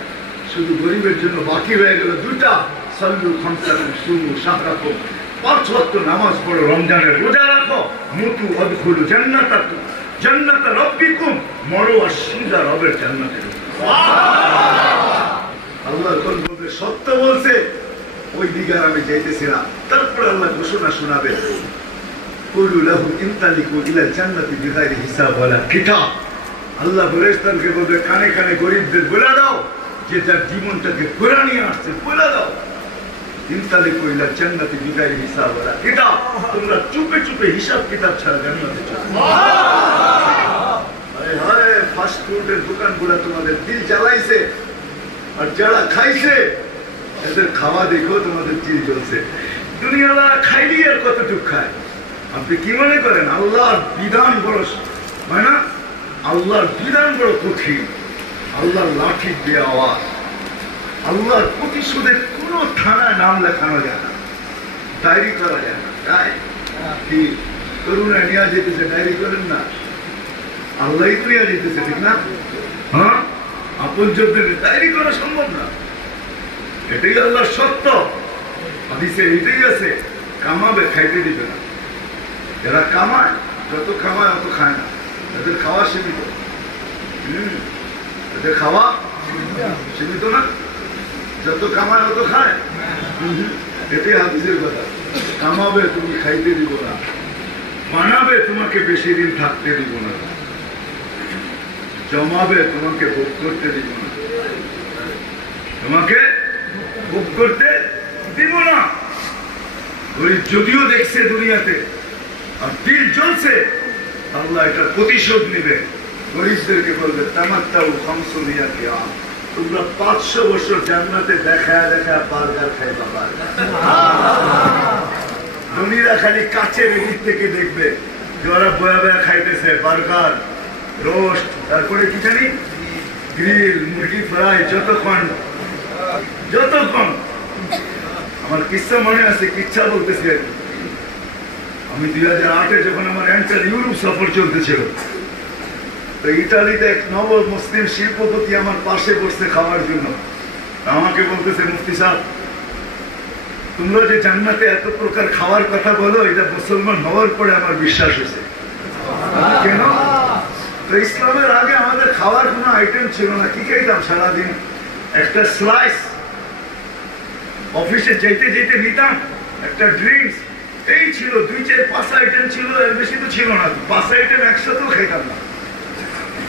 শুধু গরিবের জন্য বাকি হয়ে গেল দুটা, সাল্লু খামসাকুম সুমু শাহরাকুম, 5 ওয়াক্ত নামাজ পড়ো, রমজানের রোজা রাখো, মুতু আদখুলু জান্নাতাকুম জান্নাতা রাব্বিকুম, মরো আর সিধা রবের জান্নাতে। আল্লাহ কোন বলবে সত্য বলছে, ওই দিকে আমি যাইতেছিলাম। তারপরে আল্লাহ ঘোষণা শোনাবে কুলু লাহু ইনতালিকু ইলা জান্নাতি বিগাইরি হিসাব ওয়ালা কিতাব। আল্লাহ ফেরেশতাকে বলবে কানে কানে গরিবদের বলে দাও যে যার জীবনটাকে ঘোরা নিয়ে আসছে, বলে দাও ইনতালিকু ইলা জান্নাতি বিগাইরি হিসাব ওয়ালা কিতাব, তোমরা চুপে চুপে হিসাব কিতাব ছাড়া জান্নাতে চলে যাও। হায় হায়, ফাস্ট ফুডের দোকানগুলো তোমাদের দিল জ্বালাইছে, আর যারা খাইছে এদের খাওয়া দেখো তোমাদের দিল জ্বলছে। দুনিয়াওয়ালা খাইলি আর কতটুকু খায়? আপনি কি মনে করেন আল্লাহর বিধান বড় হয় না? আল্লাহর বিধান বড় কঠিন, আল্লাহর লাঠি দিয়ে আওয়াজ, আল্লাহর প্রতিশোধের কোনো থানায় নাম লেখানো যায় না, ডায়েরি করা যায় না। তাই কি করুণায় নিয়ে যেতেছে, ডায়েরি করেন না, আল্লাহই তো নিয়ে যেতেছে, ঠিক না? হ্যাঁ, আপন যোদ্ধের ডায়েরি করা সম্ভব না, এটাই আল্লাহর সত্য। হাদিসে এটাই আছে, কামাবে খাইতে দিবে না। যারা কামায়, যত কামায় অত খায় না, এদের খাওয়া সীমিত, এদের খাওয়া সীমিত না, যত কামায় অত খায়, এটাই হাদিসের কথা। কামাবে তুমি খাইতে দিব না, বানাবে তোমাকে বেশি দিন থাকতে দিব না, জমাবে তোমাকে ভোগ করতে দিব না, তোমাকে ভোগ করতে দিব না। গরিব যদিও দেখছে দুনিয়াতে আর দিল জ্বলছে, আল্লাহ এটার প্রতিশোধ নিবে। গরিবদেরকে বলবে তামাত্তাউ খামসুনিয়াতি আম, তোমরা 500 বছর জান্নাতে দেখা দেখা বার্গার খাইবা বার্গার। ধনীরা খালি কাছের এদিক থেকে দেখবে যে ওরা বয়া বয়া খাইতেছে বার্গার, রোস্ট, তারপরে কি জানি গ্রিল, মুরগি ফ্রাই, যতক্ষণ আমার কিচ্ছা মনে আছে, কিচ্ছা বলতেছি আমি 2008-এ যখন আমার এন্টার ইউরোপ সফর চলতেছিল, তো ইটালিতে এক নব মুসলিম শিল্পপতি আমার পাশে বসতে খাওয়ার জন্য আমাকে বলতেছে, মুফতি সাহেব তোমরা যে জান্নাতে এত প্রকার খাওয়ার কথা বলো, এটা মুসলমান হওয়ার পরে আমার বিশ্বাস হয়েছে। কেন? তো ইসলামের আগে আমাদের খাওয়ার কোনো আইটেম ছিল না। কি খাইতাম সারাদিন? একটা স্লাইস, অফিসে যেতে যেতে নিতাম, একটা ড্রিঙ্কস, এই ছিল 2-4-5 আইটেম ছিল, এর বেশি তো ছিল না। 5 আইটেম একসাথেও খাইতাম না।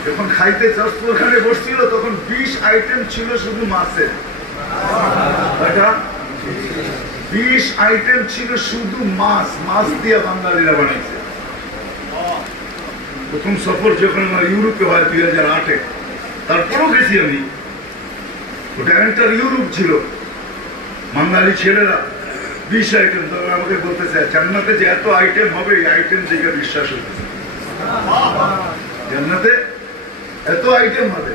যখন খাইতে ওখানে বসছিল তখন 20 আইটেম ছিল শুধু মাছের। 20 আইটেম ছিল শুধু মাছ, মাছ দিয়ে বাঙালিরা বানাইছে। প্রথম সফর যখন আমার ইউরোপে হয় 2008-এ, তারপরও গেছি আমি, ওটা এন্টার ইউরোপ ছিল, বাঙালি ছেলেরা 20 আইটেম। তবে আমাকে বলতেছে জান্নাতে যে এত আইটেম হবে, এই আইটেম থেকে বিশ্বাস হচ্ছে জান্নাতে এত আইটেম হবে।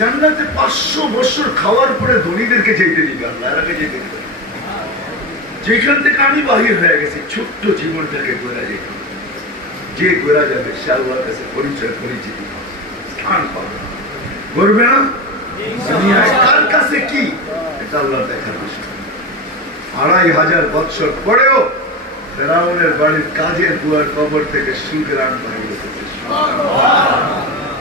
জান্নাতে 500 বছর খাওয়ার পরে ধনীদেরকে যেতে দিবে আল্লাহ, এরাকে যেতে দিবে। যেখান থেকে আমি বাহির হয়ে গেছি, ছোট্ট জীবনটাকে গোড়া যেত, যে গোড়া যাবে সে আল্লাহর কাছে পরিচয় পরিচিতি স্থান পাবে, করবে না। কার কাছে কি এটা আল্লাহ দেখার বিষয়। 2500 বছর পরেও ফেরাউনের বাড়ির কাজের বুয়ার কবর থেকে সুগ্রাণ বাহির হতেছে।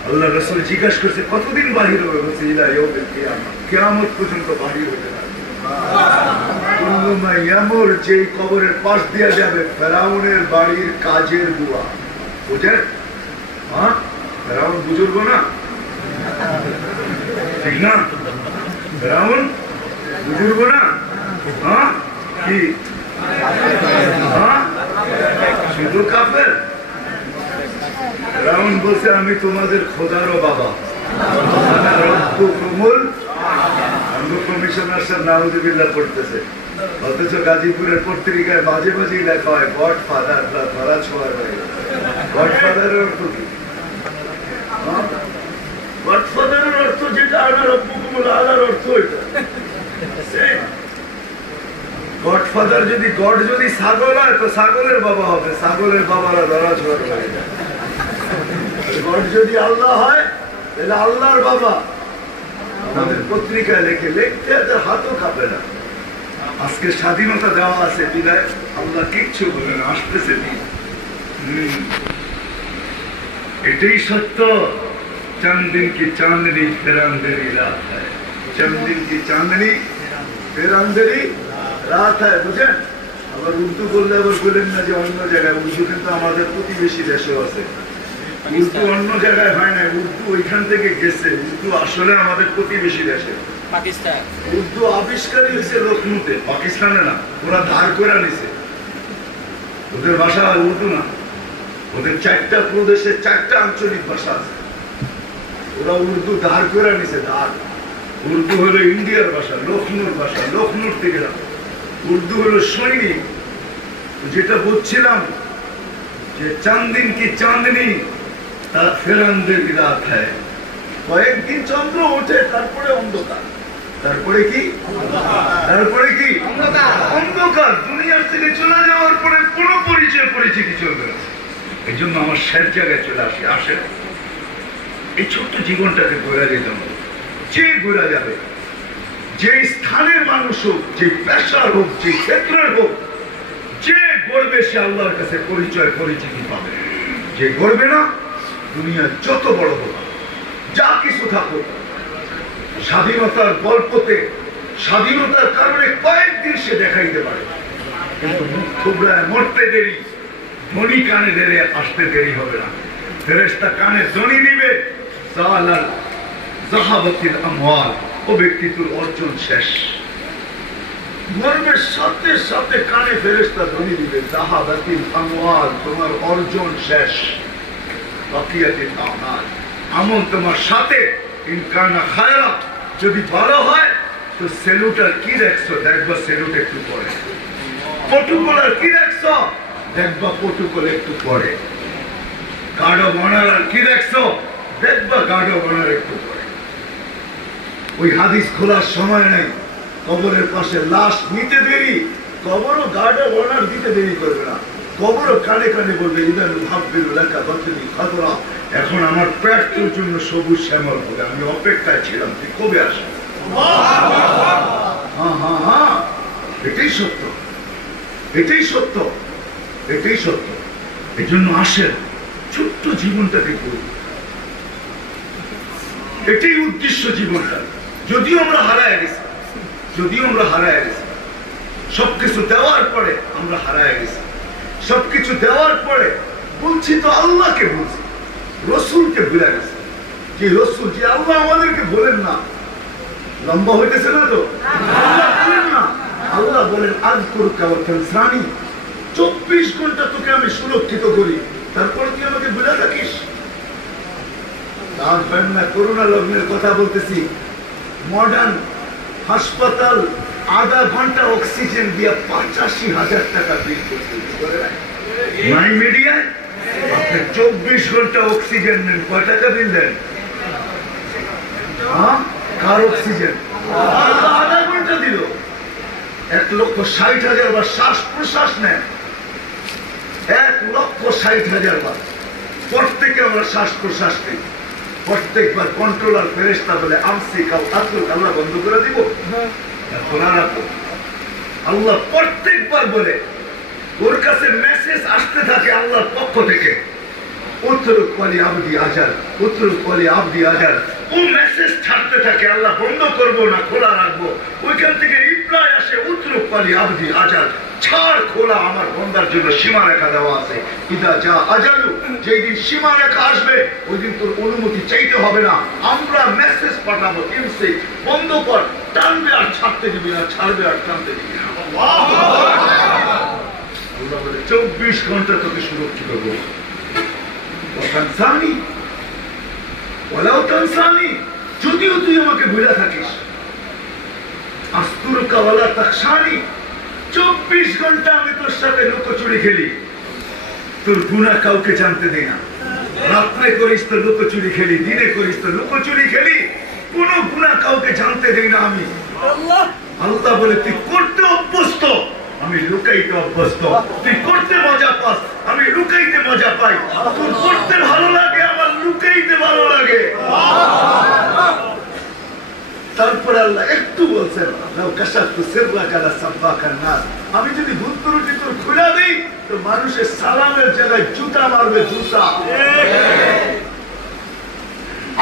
আল্লাহ রাসূল জিজ্ঞাসা করছে কতদিন বাহির হবে? বলছে ইলা ইয়াউমিল কিয়ামah, কিয়ামত পর্যন্ত বাহির হতে থাকবে। যে কবরের পাশ দিয়ে যাবে ফেরাউনের বাড়ির কাজের বুয়া, বুঝেন? হ্যাঁ, ফেরাউন বুজুর্গ না, ঠিক না? ফেরাউন বুজুর্গ না? হ্যাঁ, কি শুধু কাফের? ফেরাউন বলছে আমি তোমাদের খোদারও বাবা, কমিশনার সাহেব নাউজুবিল্লাহ পড়তেছে, অথচ গাজীপুরের পত্রিকায় মাঝে মাঝেই লেখা হয় গড ফাদার, ধরা ছোঁয়ার বাইরে। গড ফাদারের অর্থ কি? গড ফাদারের অর্থ যেটা আমার রব্বুকুমুল আলার অর্থ এটা। গডফাদার যদি গড যদি ছাগল হয় তো ছাগলের বাবা হবে, ছাগলের বাবারা ধরা ছোঁয়ার বাইরে। গড যদি আল্লাহ হয় তাহলে আল্লাহর বাবা। আমাদের পত্রিকায় লেখে, লিখতে এদের হাতও কাঁপে না। আজকে স্বাধীনতা দেওয়া আছে বিদায় আল্লাহ কিচ্ছু বলে না, আসতেছে দিন। এটাই সত্য। চাঁদিন কি চাঁদনি ফেরান্দেরি রাত হয়, চাঁদিন কি চাঁদনি ফেরান্দেরি রাত হয়, বুঝেন? আবার উর্দু বললে আবার বলেন না যে অন্য জায়গায়। উর্দু কিন্তু আমাদের প্রতিবেশী দেশেও আছে। উর্দু অন্য জায়গায় হয় না, উর্দু ওইখান থেকে গেছে। উর্দু আসলে আমাদের প্রতিবেশী দেশে, পাকিস্তান। উর্দু আবিষ্কারই হয়েছে লখনৌতে, পাকিস্তানে না। ওরা ধার করে নিছে, ওদের ভাষা উর্দু না। ওদের 4টা প্রদেশে 4টা আঞ্চলিক ভাষা আছে, ওরা উর্দু ধার করে নিছে। ধার উর্দু হলো ইন্ডিয়ার ভাষা, লখনৌর ভাষা, লখনৌর থেকে। উর্দু হলো সৈনিক। যেটা বুঝছিলাম যে চাঁদিন কি চাঁদনি তার ফেরান্দেরি রাত হয়, কয়েকদিন চন্দ্র ওঠে তারপরে অন্ধকার, তারপরে কি অন্ধকার। দুনিয়ার থেকে চলে যাওয়ার পরে কোনো পরিচয় পরিচিতি চলবে না। এই জন্য আমার শেষ জায়গায় চলে আসে এই ছোট্ট জীবনটাকে ঘোরা যেতাম। যে ঘোরা যাবে, যে স্থানের মানুষ হোক, যে পেশার হোক, যে ক্ষেত্রের হোক, যে গড়বে সে আল্লাহর কাছে পরিচয় পরিচিতি পাবে। যে গড়বে না, দুনিয়া যত বড় হোক, যা কিছু থাকুক, স্বাধীনতার গল্পতে স্বাধীনতার কারণে কয়েকদিন সে দেখাইতে পারে, কিন্তু মুখ থুবড়ায় মরতে দেরি, ধ্বনি কানে ধরে আসতে দেরি হবে না। ফেরেশতা কানে ধ্বনি দিবে, জাহাবাতিল আমওয়াল, ও ব্যক্তিত্বের অর্জন শেষ। মরবের সাথে সাথে কানে ফেরেশতা ধ্বনি দিবে, জাহাবাতিল আমওয়াল, তোমার অর্জন শেষ। বাকিয়াতিল আমাল, আমল তোমার সাথে, ইন কানা খায়রা যদি ভালো হয় তো সেলুটার কি দেখছো, দেখবা সেলুট একটু পরে। প্রটোকলার কি দেখছো, দেখবা প্রটোকল একটু পরে। গার্ড অফ অনার কি দেখছো, দেখবা গার্ড অফ অনার একটু পরে। ওই হাদিস খোলার সময় নেই। কবরের পাশে লাশ নিতে দেরি, কবরও গার্ড অফ অনার দিতে দেরি করবে না। কবরও কানে কানে বলবে ইদান ভাববিল লেখা বদলি খাদরা, এখন আমার পেট তোর জন্য সবুজ শ্যামল হবে, আমি অপেক্ষায় ছিলাম, তুই কবে আসবে। হ্যাঁ হ্যাঁ হ্যাঁ, এটাই সত্য, এটাই সত্য, এটাই সত্য। এই জন্য আসেন ছোট্ট জীবনটাকে করব, এটাই উদ্দেশ্য জীবনটা। যদিও আমরা হারায় গেছি, যদিও আমরা হারায় গেছি, সবকিছু দেওয়ার পরে আমরা হারায় গেছি। সবকিছু দেওয়ার পরে বলছি তো আল্লাহকে বলছি, রসুলকে ভুলে গেছে। যে রসুল, যে আল্লাহ আমাদেরকে বলেন না, লম্বা হইতেছে না তো, আল্লাহ বলেন না, আল্লাহ বলেন আজ করুকা 24 ঘন্টা তোকে আমি সুরক্ষিত করি, তারপরে তুই আমাকে ভুলে থাকিস। করোনা লগ্নের কথা বলতেছি, মডার্ন হাসপাতাল আধা ঘন্টা অক্সিজেন দিয়ে 85,000 টাকা বিল করতে। মাই মিডিয়ায় আপনি 24 ঘন্টা অক্সিজেন নেন, কয় টাকা বিল দেন? কার অক্সিজেন? আধা ঘন্টা দিল 1,60,000 বার শ্বাস প্রশ্বাস নেন, 1,60,000 বার। প্রত্যেকে আমরা শ্বাস প্রশ্বাস নেই, প্রত্যেকবার কন্ট্রোলার ফেরেশতা বলে আমসি কাউ আতরুক, আল্লাহ বন্ধ করে দিব, খোলা রাখো। আল্লাহ প্রত্যেকবার বলে, ওর কাছে মেসেজ আসতে থাকে আল্লাহর পক্ষ থেকে, উতরুক ওয়ালি আবদি আজাল, উতরুক ওয়ালি আবদি আজাল। ও মেসেজ ছাড়তে থাকে, আল্লাহ বন্ধ করবো না খোলা রাখবো। ওইখান থেকে রিপ্লাই আসে, উতরুক ওয়ালি আবদি আজাল, ছাড় খোলা, আমার বন্দার জন্য সীমারেখা দেওয়া আছে। ইদা যা আজালু, যেদিন সীমারেখা আসবে ওই দিন তোর অনুমতি চাইতে হবে না, আমরা মেসেজ পাঠাবো, ইমসে বন্ধ কর, টানবে আর ছাড়তে দিবি না, ছাড়বে আর টানতে দিবি না। আল্লাহ বলে 24 ঘন্টা তোকে সুরক্ষিত করবো। যদিও তুই আমাকে ভুলে থাকিস, 24 ঘন্টা আমি তোর সাথে লুকোচুরি খেলি, তোর গুনাহ কাউকে জানতে দেই না। রাত্রে করিস তো লুকোচুরি খেলি, দিনে করিস তো লুকোচুরি খেলি, কোন গুনাহ কাউকে জানতে দেই না আমি। আল্লাহ বলে তুই করতে অভ্যস্ত, আমি লুকাইতে অভ্যস্ত। তুই করতে মজা পাস, আমি লুকাইতে মজা পাই। তোর করতে ভালো লাগে, আমার লুকাইতে ভালো লাগে। তারপরে আল্লাহ একটু বলছেন, আমি যদি ভুত্তরুটি তোর খুলে দিই তো মানুষের সালামের জায়গায় জুতা মারবে, জুতা।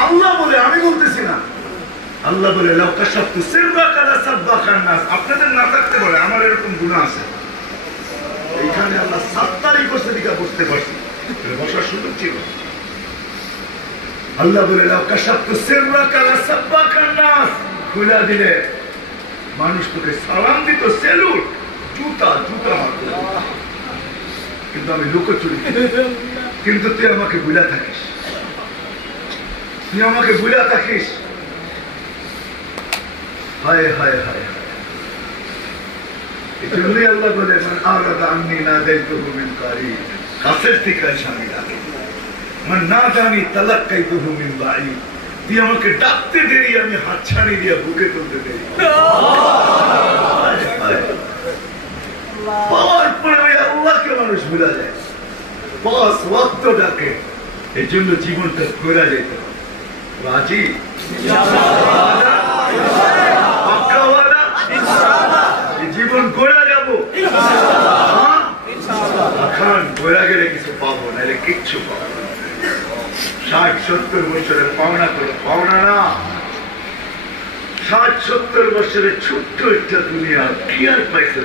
আল্লাহ বলে, আমি বলতেছি না। আল্লাহ বলে আপনাদের না থাকতে পারে, আমার এরকম গুনাহ আছে। এইখানে আল্লাহ 7 তারিখ বসে দিকে বসতে পারছি, বসার সুযোগ ছিল। আল্লাহ বলে খুলে দিলে মানুষ তোকে সালাম দিত, সেলুট, জুতা জুতা মারত, কিন্তু আমি লুকোচুরি। কিন্তু তুই আমাকে ভুলে থাকিস, তুই আমাকে ভুলে থাকিস। হায় হায় হায়, এজন্যই আল্লাহ বলে আমি না দেখবো কাছের থেকে স্বামী লাগে, না জানি তালাক্কাই তো হুমিন বাড়ি। তুই আমাকে ডাকতে দেরি, আমি হাত ছাড়ি দিয়ে বুকে তুলতে দেরি, পাওয়ার পরে ওই আল্লাহকে মানুষ ভুলা যায়। 5 ওয়াক্ত ডাকে, এই জন্য জীবনটা ঘোরা যেত। রাজি? জীবন ঘোরা যাবো, এখন ঘোরা গেলে কিছু পাবো, নাহলে কিচ্ছু পাবো না। 60-70 বছরের পাওনা করে পাওনা না, 60-70 বছরের ছোট্ট একটা দুনিয়া, কি আর পাইছে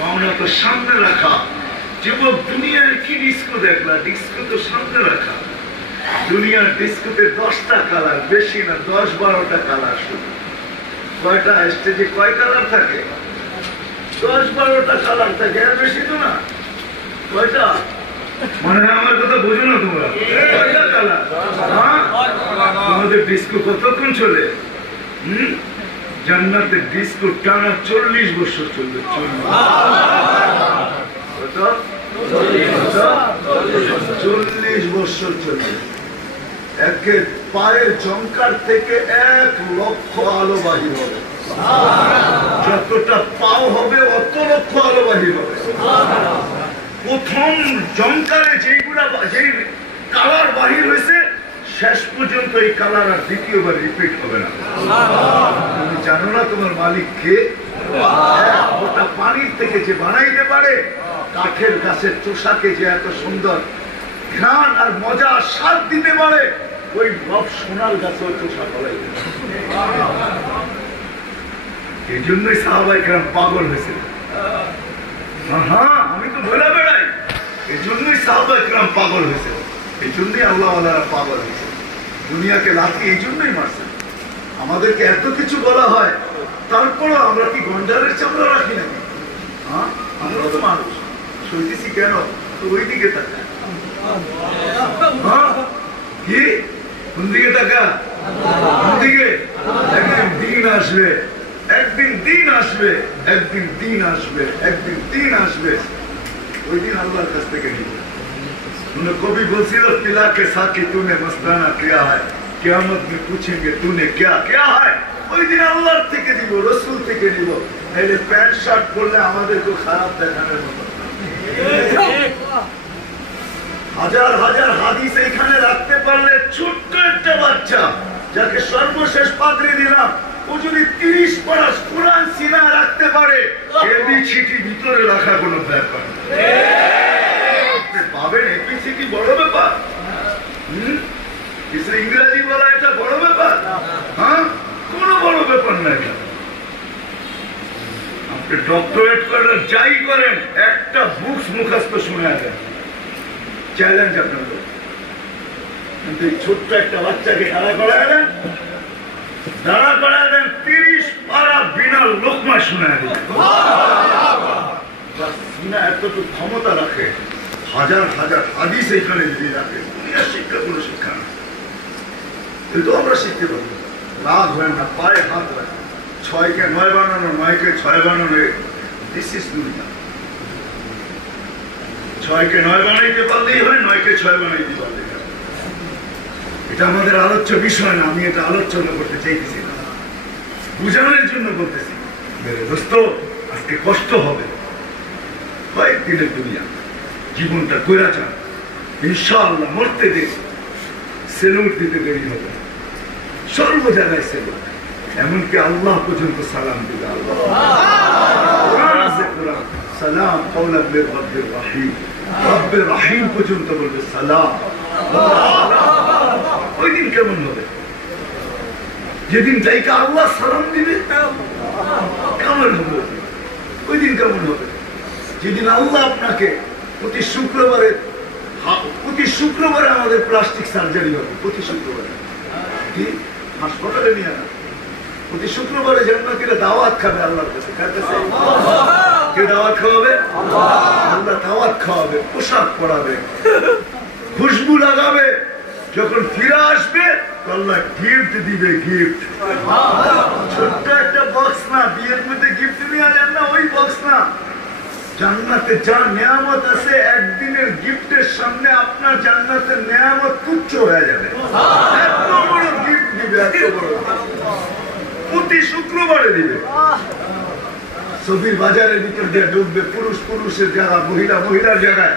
পাওনা তো সামনে রাখা। যুবক, দুনিয়ার কি ডিস্কো দেখলা? ডিস্কো তো সামনে রাখা। দুনিয়ার ডিস্কোতে 10টা কালার, বেশি না, 10-12টা কালার। শুধু কয়টা স্টেজে কয় কালার থাকে? 10-12টা কালার থাকে, আর বেশি তো না। কয়টা? মানে আমার কথা বোঝো না তোমরা? কয়টা কালার? তোমাদের ডিস্কো কতক্ষণ চলে? জান্নাতে ডিস্কো টানা 40 বছর চলবে। 40 বছর চলবে। একে পায়ের জঙ্কার থেকে 1 লক্ষ আলো বাহির হবে। যতটা পাও হবে অত লক্ষ আলো বাহির হবে। প্রথম জঙ্কারে যেই কালার বাহির হয়েছে শেষ পর্যন্ত এই কালার আর দ্বিতীয়বার রিপিট হবে না। তুমি জানো না তোমার মালিক কে? ওটা পানির থেকে যে বানাইতে পারে, কাঠের গাছের চোষাকে যে এত সুন্দর ঘ্রাণ আর মজা স্বাদ দিতে পারে, ওই সব সোনার গাছে ওই চোষা ফলাই। এই জন্যই সাহাবায়ে কেরাম পাগল হয়েছে। হ্যাঁ, আমি তো বলে বেড়াই, এই জন্যই সাহাবায়ে কেরাম পাগল হয়েছে। এই জন্যই আল্লাহওয়ালারা পাগল হয়েছে। দুনিয়াকে লাথি এই জন্যই মারছে। আমাদেরকে এত কিছু বলা হয়, তারপরও আমরা কি গন্ডারের চামড়া রাখি নাকি? হ্যাঁ, আমরা তো মানুষ, সইতেছি কেন? তো ওই দিকে তাকা। কি কোন দিকে তাকা? কোন দিকে? একদিন দিন আসবে, একদিন দিন আসবে, একদিন দিন আসবে, একদিন দিন আসবে। ওই দিন আল্লাহর কাছ থেকে নিব। कभी बोलছিল पिला के साथी तूने मस्ताना किया है, कियामत में पूछेंगे तूने क्या क्या है। ওই দিন আল্লাহর থেকে দিব, রাসূল থেকে দিব। নাইলে প্যান্ট শার্ট পরলে আমাদেরকে খারাপ দেখানোর মতো। হাজার হাজার হাদিস এখানে রাখতে পারলে ছোট্ট একটা বাচ্চা যাকে সর্বশেষ পাগড়ি দিলাম, ও যদি 30 পারা কোরআন সিনায় রাখতে পারে, এবিসিডি ভিতরে রাখা কোনো ব্যাপার না। পাবেন এবিসিডি বড় ব্যাপার? ইংরেজি বলা এটা বড় ব্যাপার? হ্যাঁ, কোনো বড় ব্যাপার না। এটা আপনি ডক্টরেট করেন, যাই করেন, একটা বুকস মুখস্থ শুনে আসেন, চ্যালেঞ্জ আপনাদের। কিন্তু এই ছোট্ট একটা বাচ্চাকে দাঁড়া করায় দেন, 30 পারা বিনা লোকমা শুনে দেন। এতটুকু ক্ষমতা রাখে, হাজার হাজার হাদিস এখানে যদি রাখে, দুনিয়ার শিক্ষা কোনো শিক্ষা না। কিন্তু আমরা শিখতে পারবো। রাগ হয় না, পায়ে হাত রাখে, 6কে 9 বানানো, 9কে 6 বানানো, দিস ইজ দুনিয়া। 6কে 9 বানাইতে পারলেই হয়, 9কে 6 বানাইতে পারলেই হয়। এটা আমাদের আলোচ্য বিষয় না, আমি এটা আলোচনা করতে চাইতেছি না, বুঝানোর জন্য বলতেছি। দোস্ত, আজকে কষ্ট হবে, কয়েকদিনের দুনিয়া, জীবনটা কইরা চান, ইনশাআল্লাহ মরতে দেশ সেলুট দিতে দেরি হবে, সর্ব জায়গায় সেলুট, এমনকি আল্লাহ পর্যন্ত সালাম দিবে। আল্লাহ সালাম কওলাম মির রাব্বির রহিম, রব্বির রহিম পর্যন্ত বলবে সালাম। ওই দিন কেমন হবে? যেদিন যাইকা আল্লাহ সালাম দিবে, কেমন হবে? ওই দিন কেমন হবে? যেদিন আল্লাহ আপনাকে প্রতি শুক্রবারে আমাদের প্লাস্টিক সার্জারি হবে, প্রতি শুক্রবারে। কি হাসপাতালে নিয়ে না, প্রতি শুক্রবারে জান্নাতীরা দাওয়াত খাবে আল্লাহর কাছে। কে দাওয়াত খাওয়াবে? আল্লাহ দাওয়াত খাওয়াবে, পোশাক পরাবে, খুশবু লাগাবে। যখন ফিরে আসবে আল্লাহ গিফট দিবে, গিফট। ছোট্ট একটা বক্স না, বিয়ের মধ্যে গিফট নিয়ে যান না, ওই বক্স না। জান্নাতে যা নিয়ামত আছে, একদিনের গিফটের সামনে আপনার জান্নাতের নিয়ামত তুচ্ছ হয়ে যাবে। এত বড় গিফট দিবে, এত বড়, প্রতি শুক্রবারে দিবে। ছবির বাজারের ভিতর দিয়ে ঢুকবে, পুরুষ পুরুষের জায়গা, মহিলা মহিলার জায়গায়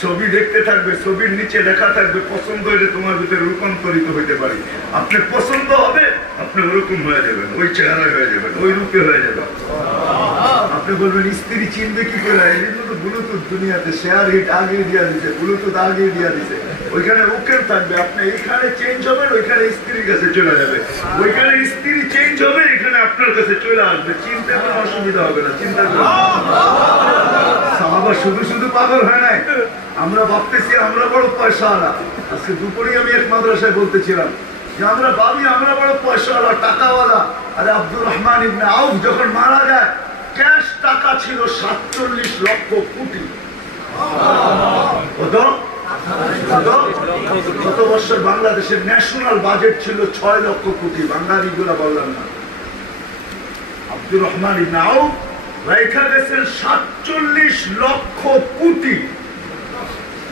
ছবি দেখতে থাকবে, ছবির নিচে লেখা থাকবে পছন্দ হইলে তোমার ভিতরে রূপান্তরিত হইতে পারি। আপনার পছন্দ হবে, আপনি ওরকম হয়ে যাবেন, ওই চেহারায় হয়ে যাবেন, ওই রূপে হয়ে যাবেন। আপনি বলবেন স্ত্রী চিনবে কি করে? এই জন্য তো ব্লুটুথ দুনিয়াতে শেয়ার হিট আগে দিয়া দিছে, ব্লুটুথ আগে দিয়া দিছে। ওইখানে ওকেন থাকবে, আপনি এইখানে চেঞ্জ হবেন, ওইখানে স্ত্রীর কাছে চলে যাবে, ওইখানে স্ত্রী চেঞ্জ হবে, এখানে আপনার কাছে চলে আসবে। চিন্তা কোনো অসুবিধা হবে না, চিন্তা করবেন। সাহাবা শুধু শুধু পাগল হয় নাই। আমরা ভাবতেছি আমরা বড় পয়সাওয়ালা। আজকে দুপুরে আমি এক মাদ্রাসায় বলতেছিলাম যে আমরা ভাবি আমরা বড় পয়সাওয়ালা, টাকাওয়ালা। আরে আব্দুর রহমান ইবনে আউফ যখন মারা যায়, ক্যাশ টাকা ছিল 47 লক্ষ কোটি। গত বছর বাংলাদেশের ন্যাশনাল বাজেট ছিল 6 লক্ষ কোটি। বাঙালিগুলা বললাম না, আব্দুর রহমান ইবনে আউফ রাইখা গেছেন 47 লক্ষ কোটি,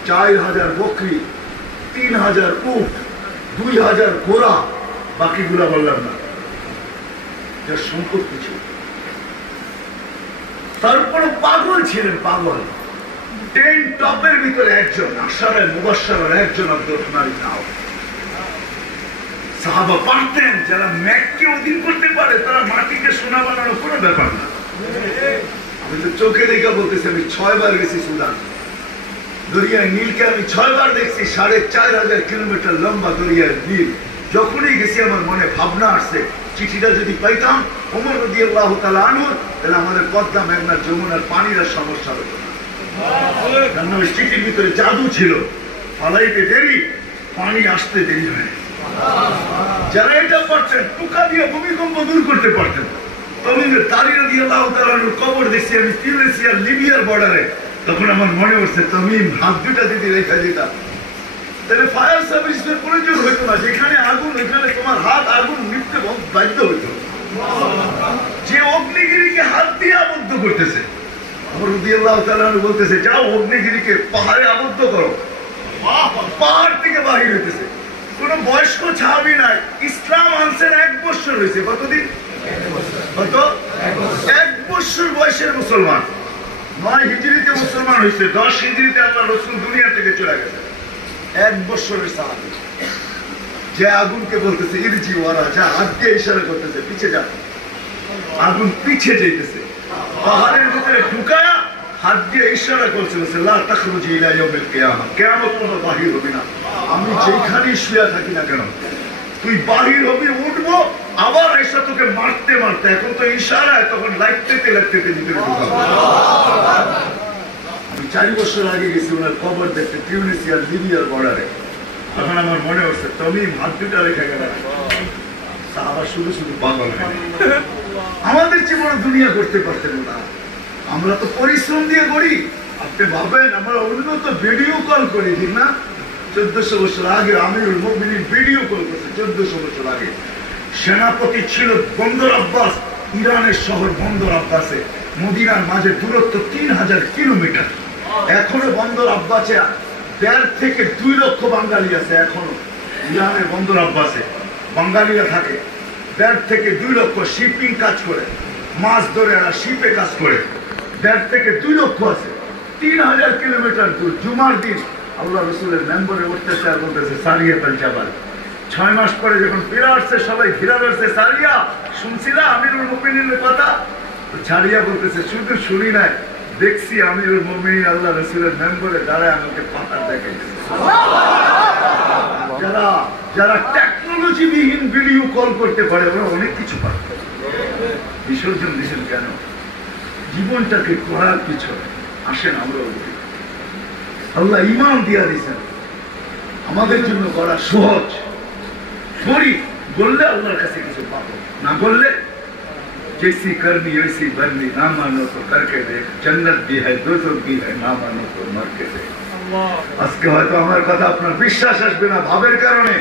4000 বকরি, 3000 উট, 2000 ঘোড়া, বাকিগুলা বললাম না, যার সম্পত্তি ছিল। তারপরে পাগল ছিলেন, পাগল। 10 টপের ভিতরে একজন, আশারে মুবাশশারের একজন আব্দুর রহমান ইবনে আউফ। সাহাবা পারতেন, যারা ম্যাককে অধীন করতে পারে তারা মাটিকে সোনা বানানোর কোনো ব্যাপার না। আমি তো চোখে দেখা বলতেছি, আমি 6 বার গেছি সুদান। দরিয়ায় নীলকে আমি 6 বার দেখছি, 4500 কিলোমিটার লম্বা দরিয়ার নীল। যখনই গেছি আমার মনে ভাবনা আসছে, চিঠিটা যদি পাইতাম ওমর রাদিয়াল্লাহু তাআলা আনহু, তাহলে আমাদের পদ্মা, মেঘনা, যমুনার পানির আর সমস্যা হতো না। কারণ ওই চিঠির ভিতরে জাদু ছিল, ফালাইতে দেরি, পানি আসতে দেরি হয়। যারা এটা পারছেন, টুকা দিয়ে ভূমিকম্প দূর করতে পারতেন। তমিমের তারি রাদিয়াল্লাহু তাআলা আনহুর কবর দেখছি আমি তিউনিসিয়ার লিবিয়ার বর্ডারে। তখন আমার মনে হচ্ছে তমিম হাত দুটা যদি রেখা দিতাম, তাহলে ফায়ার সার্ভিসের প্রয়োজন হইতো না। যেখানে আগুন, ওইখানে তোমার হাত আগুন নিভতে বাধ্য হইতো। যে অগ্নিগিরিকে হাত দিয়ে আবদ্ধ করতেছে, ওমর রাদিয়াল্লাহু তাআলা আনহু বলতেছে, যাও অগ্নিগিরিকে পাহাড়ে আবদ্ধ করো। পাহাড় থেকে বাহির হইতেছে। কোন বয়স্ক সাহাবী নাই, ইসলাম আনছেন 1 বছর হয়েছে। কতদিন? কত? 1 বছর বয়সের মুসলমান। 9 হিজরিতে মুসলমান হয়েছে, 10 হিজরিতে আল্লাহ রাসূল দুনিয়া থেকে চলে গেছে। 1 বছরের সাহাবী, যে আগুনকে বলতেছে ইরজি ওয়ারা, যা হাত দিয়ে ইশারা করতেছে পিছে যা, আগুন পিছে যাইতেছে। পাহাড়ের ভিতরে ঢুকায়া হাত দিয়ে ইশারা করছিল, লা তাখরুজি ইলা ইয়াউমিল কিয়ামা, কিয়ামত পর্যন্ত বাহির হবি না। আমি যেখানেই শুয়ে থাকি না কেন, তুই বাহির হবি, উঠবো, আবার এসে তোকে মারতে মারতে। এখন তো ইশারায়, তখন লাগতে ভিতরে ঢুকাবো। আমি 4 বছর আগে গেছি ওনার কবর দেখতে, তিউনিসিয়ার লিবিয়ার বর্ডারে। তখন আমার মনে হচ্ছে তমিম হাত দুটা রেখে গেল, সাহাবা শুধু শুধু পাগল হয়। আমাদের জীবনে দুনিয়া করতে পারতেন না, আমরা তো পরিশ্রম দিয়ে করি। আপনি ভাবেন আমরা উন্নত ভিডিও কল করি, ঠিক না? 1400 বছর আগে আমিরুল মুমিনিন ভিডিও কল করছে। 1400 বছর আগে সেনাপতি ছিল বন্দর আব্বাস, ইরানের শহর বন্দর আব্বাসে। মদিনার মাঝে দূরত্ব 3000 কিলোমিটার। এখনো বন্দর আব্বাসে 1.5 থেকে 2 লক্ষ বাঙালি আছে। এখনো ইরানের বন্দর আব্বাসে বাঙালিরা থাকে। 1.5 থেকে 2 লক্ষ শিপিং কাজ করে, মাছ ধরে, এরা শিপে কাজ করে। 1.5 থেকে 2 লক্ষ আছে। 3000 কিলোমিটার দূর। জুমার দিন আল্লাহ রসুলের মেম্বরে উঠতেছে আর বলতেছে সারিয়া তাল জাবাল। 6 মাস পরে যখন ফিরে আসছে, সবাই ঘিরা ধরছে, সারিয়া শুনছিলা আমিরুল মুমিনিনের কথা? সারিয়া বলতেছে, শুধু শুনি নাই, দেখছি আমিরুল মুমিনিন আল্লাহ রসুলের মেম্বরে দাঁড়ায় আমাকে পাথর দেখাইতেছে। যারা টেকনোলজি বিহীন ভিডিও কল করতে পারে, ওরা অনেক কিছু পারে। বিসর্জন দিয়েছেন কেন? জীবনটাকে করার কিছু আসেন। আমরা আল্লাহ ইমান দিয়া দিয়েছেন, আমাদের জন্য করা সহজ। করি বললে আল্লাহর কাছে কিছু পাবো, না বললে जैसी करनी वैसी भरनी, ना मानो तो करके देख, जन्नत भी है दोजख भी है, ना मानो तो मर के देख। আজকে হয়তো আমার কথা আপনার বিশ্বাস আসবে না ভাবের কারণে,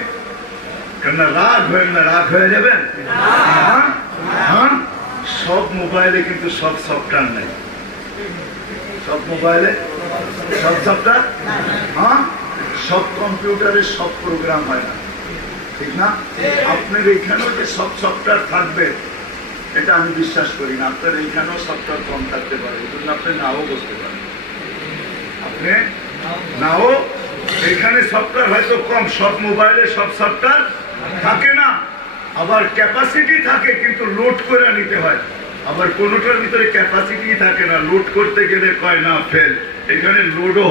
কেননা রাগ হয়ে যাবেন। হ্যাঁ, সব মোবাইলে কিন্তু সব সফটওয়্যার নেই। সব মোবাইলে সব সফটওয়্যার, হ্যাঁ, সব কম্পিউটারে সব প্রোগ্রাম হয় না, ঠিক না? আপনার এখানেও যে সব সফটওয়্যার থাকবে এটা আমি বিশ্বাস করি না। আপনার এইখানেও সফটওয়্যার কম থাকতে পারে, এই জন্য আপনি নাও বসতে পারেন। আপনি নাও, এখানে সফটওয়্যার হয়তো কম, সব মোবাইলে সব সফটওয়্যার থাকে না। আবার ক্যাপাসিটি থাকে কিন্তু লোড করে নিতে হয়। আবার কোনোটার ভিতরে ক্যাপাসিটি থাকে না, লোড করতে গেলে কয় না ফেল। এখানে লোডও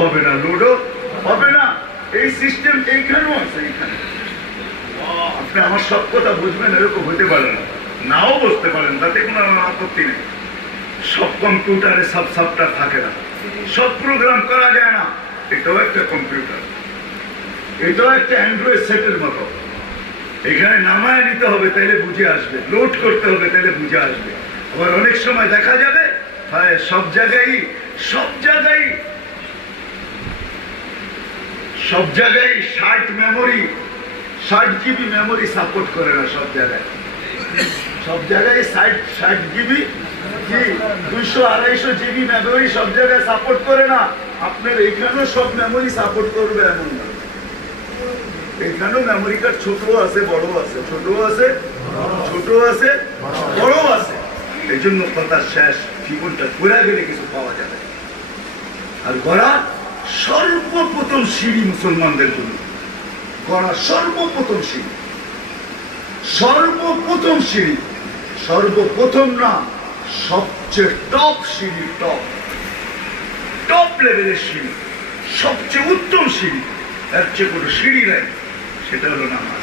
হবে না, এই সিস্টেম এইখানেও আছে। এখানে আপনি আমার সব কথা বুঝবেন এরকম হতে পারে না, নাও বসতে পারেন, তাতে কোনো আপত্তি নেই। সব কম্পিউটারে সব সফটওয়্যার থাকে না, সব প্রোগ্রাম করা যায় না। এটাও একটা কম্পিউটার, এটাও একটা অ্যান্ড্রয়েড সেটের মতো। এখানে নামায় নিতে হবে তাইলে বুঝে আসবে, লোড করতে হবে তাইলে বুঝে আসবে। আবার অনেক সময় দেখা যাবে সব জায়গায় 60 GB মেমোরি সাপোর্ট করে না সব জায়গায়। সব জায়গায় 60 জিবি কি 200-250 জিবি মেমোরি সব জায়গায় সাপোর্ট করে না। আপনার এখানেও সব মেমোরি সাপোর্ট করবে এমন না। এখানেও মেমোরি কার্ড ছোট আছে, বড় আছে, ছোট আছে, ছোট আছে, বড় আছে। এই জন্য কথা শেষ, জীবনটা ঘুরে গেলে কিছু পাওয়া যাবে। আর গড়া সর্বপ্রথম সিঁড়ি মুসলমানদের জন্য, গড়া সর্বপ্রথম সিঁড়ি, সর্বপ্রথম সিঁড়ি, সর্বপ্রথম না, সবচেয়ে টপ সিঁড়ি, টপ লেভেলের সিঁড়ি, সবচেয়ে উত্তম সিঁড়ি, এর চেয়ে কোনো সিঁড়ি নাই, সেটা হলো নামাজ।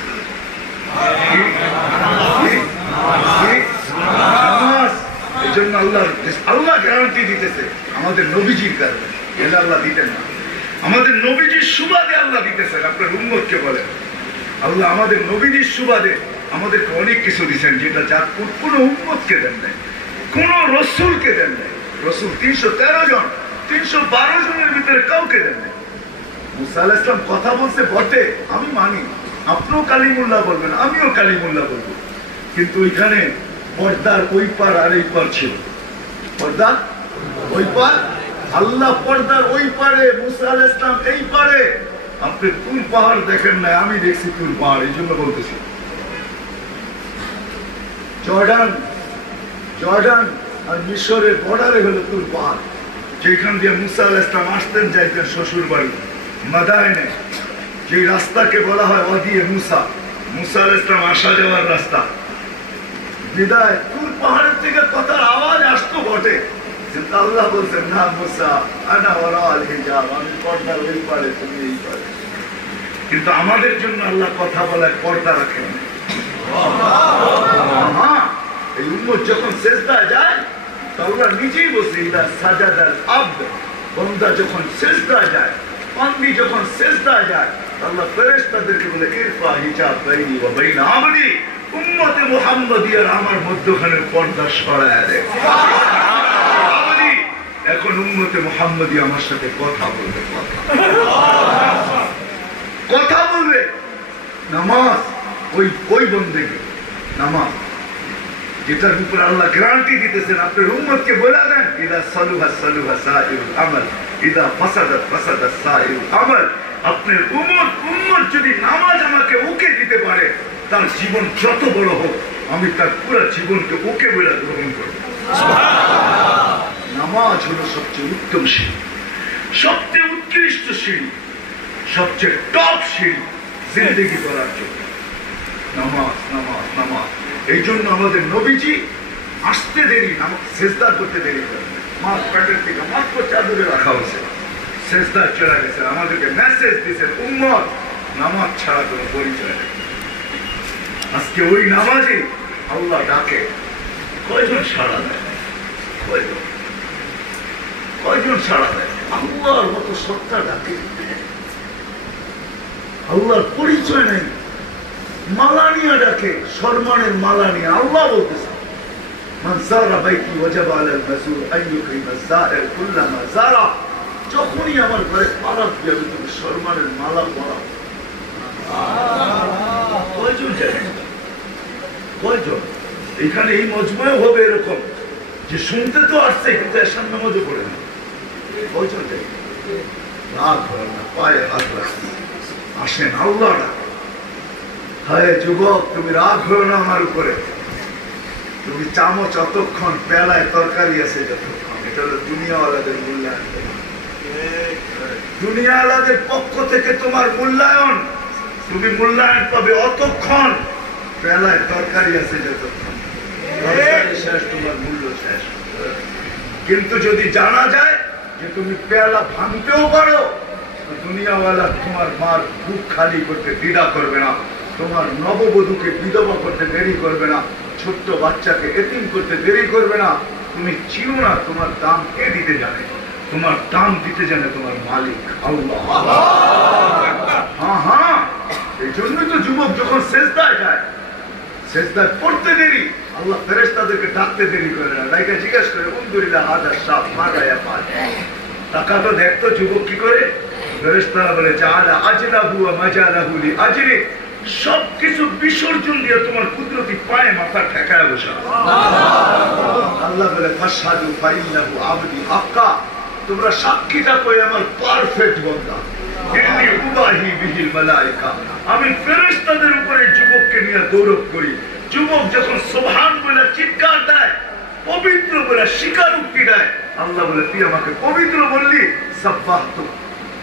এই জন্য আল্লাহ গ্যারান্টি দিতেছে আমাদের নবীজির কারণে, এটা আল্লাহ দিতেন না, আমাদের নবীজির সুবাদে আল্লাহ দিতেছেন। আপনার উম্মতকে বলেন, আল্লাহ আমাদের নবীজির সুবাদে আমাদেরকে অনেক কিছু দিচ্ছেন, যেটা যার কোনো উম্মতকে দেন নাই, কোন রসুলকে দেন নাই। রসুল 313 জন, 312 জনের ভিতরে কাউকে দেন নাই। মুসা আলাইহিস সালাম কথা বলছে বটে, আমি মানি, আপনিও কালিমুল্লাহ বলবেন, আমিও কালিমুল্লাহ বলবো, কিন্তু ওইখানে পর্দার ওই পার আর এই পার ছিল। পর্দার ওই পার, আল্লাহ পর্দার ওই পারে, মুসা আলাইহিস সালাম এই পারে। আপনি তুর পাহাড় দেখেন নাই, আমি দেখছি তুর পাহাড়, এই জন্য বলতেছি। জর্ডান আর মিশরের বর্ডারে হলো তুর পাহাড়, যেখান দিয়ে মুসা আলাইহিস সালাম আসতেন যাইতেন শ্বশুর বাড়ি মাদায়েনে, যে রাস্তাকে বলা হয় ওয়াদিয়ে মুসা, মুসা আলাইহিস সালাম আসা যাওয়ার রাস্তা। বিদায় তুর পাহাড়ের থেকে কথার আওয়াজ আসতো বটে, কিন্তু আল্লাহ বলছেন না মুসা আনা ওয়ারাল হিজাব, আমি পর্দার ওই পারে, তুমি এই পারে। কিন্তু আমাদের জন্য আল্লাহ কথা বলায় পর্দা রাখেন। এই উম্মত যখন সেজদায় যায়, আল্লাহ নিজেই বলছে ইদা সাজাদাল আবদ, বান্দা যখন সেজদায় যায়, বান্দি যখন সেজদায় যায়, আল্লাহ ফেরেশতাদেরকে বলে ইরফা হিজাব বাইনি ওয়া বাইনা আবদি, উম্মতে মুহাম্মাদিয়ার আমার মধ্যখানে পর্দা সরায় দেয়। এখন উম্মতে মুহাম্মাদি আমার সাথে কথা বলবে, কথা বলবে। নামাজ ওই বন্দেগী, নামাজ যেটার উপর আল্লাহ গ্যারান্টি দিতেছেন, আপনার উম্মতকে বলে দেন ইদা সালুহা সালুহা সাইরুল আমাল, ইদা ফাসাদাত ফাসাদাত সাইরুল আমাল। আপনার উম্মত যদি নামাজ আমাকে ওকে দিতে পারে, তার জীবন যত বড় হোক, আমি তার পুরো জীবনকে ওকে বলে গ্রহণ করব। নামাজ হলো সবচেয়ে উত্তম সিঁড়ি, সবচেয়ে উৎকৃষ্ট সিঁড়ি, সবচেয়ে টপ সিঁড়ি জিন্দেগি করার জন্য। নামাজ, নামাজ, নামাজ। এই জন্য আমাদের নবীজি আসতে দেরি, সেজদা করতে দেরি করে, মাছ প্যাটের থেকে মাত্র চাদরে রাখা হয়েছে, সেজদা চলে গেছে। আমাদেরকে মেসেজ দিয়েছেন উম্মত নামাজ ছাড়া কোনো পরিচয় নেই। আজকে ওই নামাজে আল্লাহ ডাকে, কয়জন সাড়া দেয়? কয়জন সাড়া দেয়? আল্লাহর মতো সত্তা ডাকে, আল্লাহর পরিচয় নেই, মালানিয়া ডাকে, সম্মানের মালানিয়া। আল্লাহ বলতেছে মান যারা বাইতি ওয়াজাবা আলাল মাসুর আইয়ুকিমা যায়ের কুল্লামা যারা, যখনই আমার ঘরে পারাত যাবে তুমি সম্মানের মালা পরাও। কয়জন জানে? কয়জন? এখানে এই মজমুয়ে হবে এরকম যে শুনতে তো আসছে, কিন্তু এর সামনে মজা পড়ে না। কয়জন জানে? রাগ হয় না, পায়ে হাত রাখছে, আসেন আল্লাহ ডাক। হায় যুবক, তুমি রাগ হও না আমার উপরে, তুমি চামচ অতক্ষণ, পেলায় তরকারি আছে যতক্ষণ। এটা হলো দুনিয়াওয়ালাদের মূল্যায়ন, দুনিয়াওয়ালাদের পক্ষ থেকে তোমার মূল্যায়ন। তুমি মূল্যায়ন পাবে অতক্ষণ, পেলায় তরকারি আছে যতক্ষণ, তরকারি শেষ, তোমার মূল্য শেষ। কিন্তু যদি জানা যায় যে তুমি পেলা ভাঙতেও পারো, দুনিয়াওয়ালা তোমার মার বুক খালি করতে দ্বিধা করবে না, তোমার নববধূকে বিধবা করতে দেরি করবে না, ছোট্ট বাচ্চাকে এতিম করতে দেরি করবে না। তুমি চিনো না তোমার দাম কে দিতে জানে, তোমার দাম দিতে জানে তোমার মালিক আল্লাহ। হ্যাঁ, এই জন্যই তো যুবক যখন সেজদায় যায়, সেজদায় পড়তে দেরি, আল্লাহ ফেরেশতাদেরকে ডাকতে দেরি করে না, ডাইকা জিজ্ঞেস করে আলহামদুলিল্লাহ হাজার সাপ মাগায়া পায়। টাকা তো দেখতো যুবক কি করে, ফেরেশতারা বলে জাআলা আজলাহু ওয়া মাজালাহু লিআজরি, সবকিছু বিসর্জন দিয়ে তোমার কুদরতি পায়ে মাথা ঠেকায় বসা। আল্লাহ বলে ফাশহাদু ফাইন্নাহু আবদি হাক্কা, তোমরা সাক্ষীটা কই আমার পারফেক্ট বান্দা। ইন্নী উবাহি বিহিল মালায়েকা, আমি ফেরেশতাদের উপরে যুবককে নিয়ে গৌরব করি। যুবক যখন সুবহান বলে চিৎকার দেয়, পবিত্র বলে স্বীকারোক্তি দেয়, আল্লাহ বলে তুই আমাকে পবিত্র বললি, সাব্বাহতু,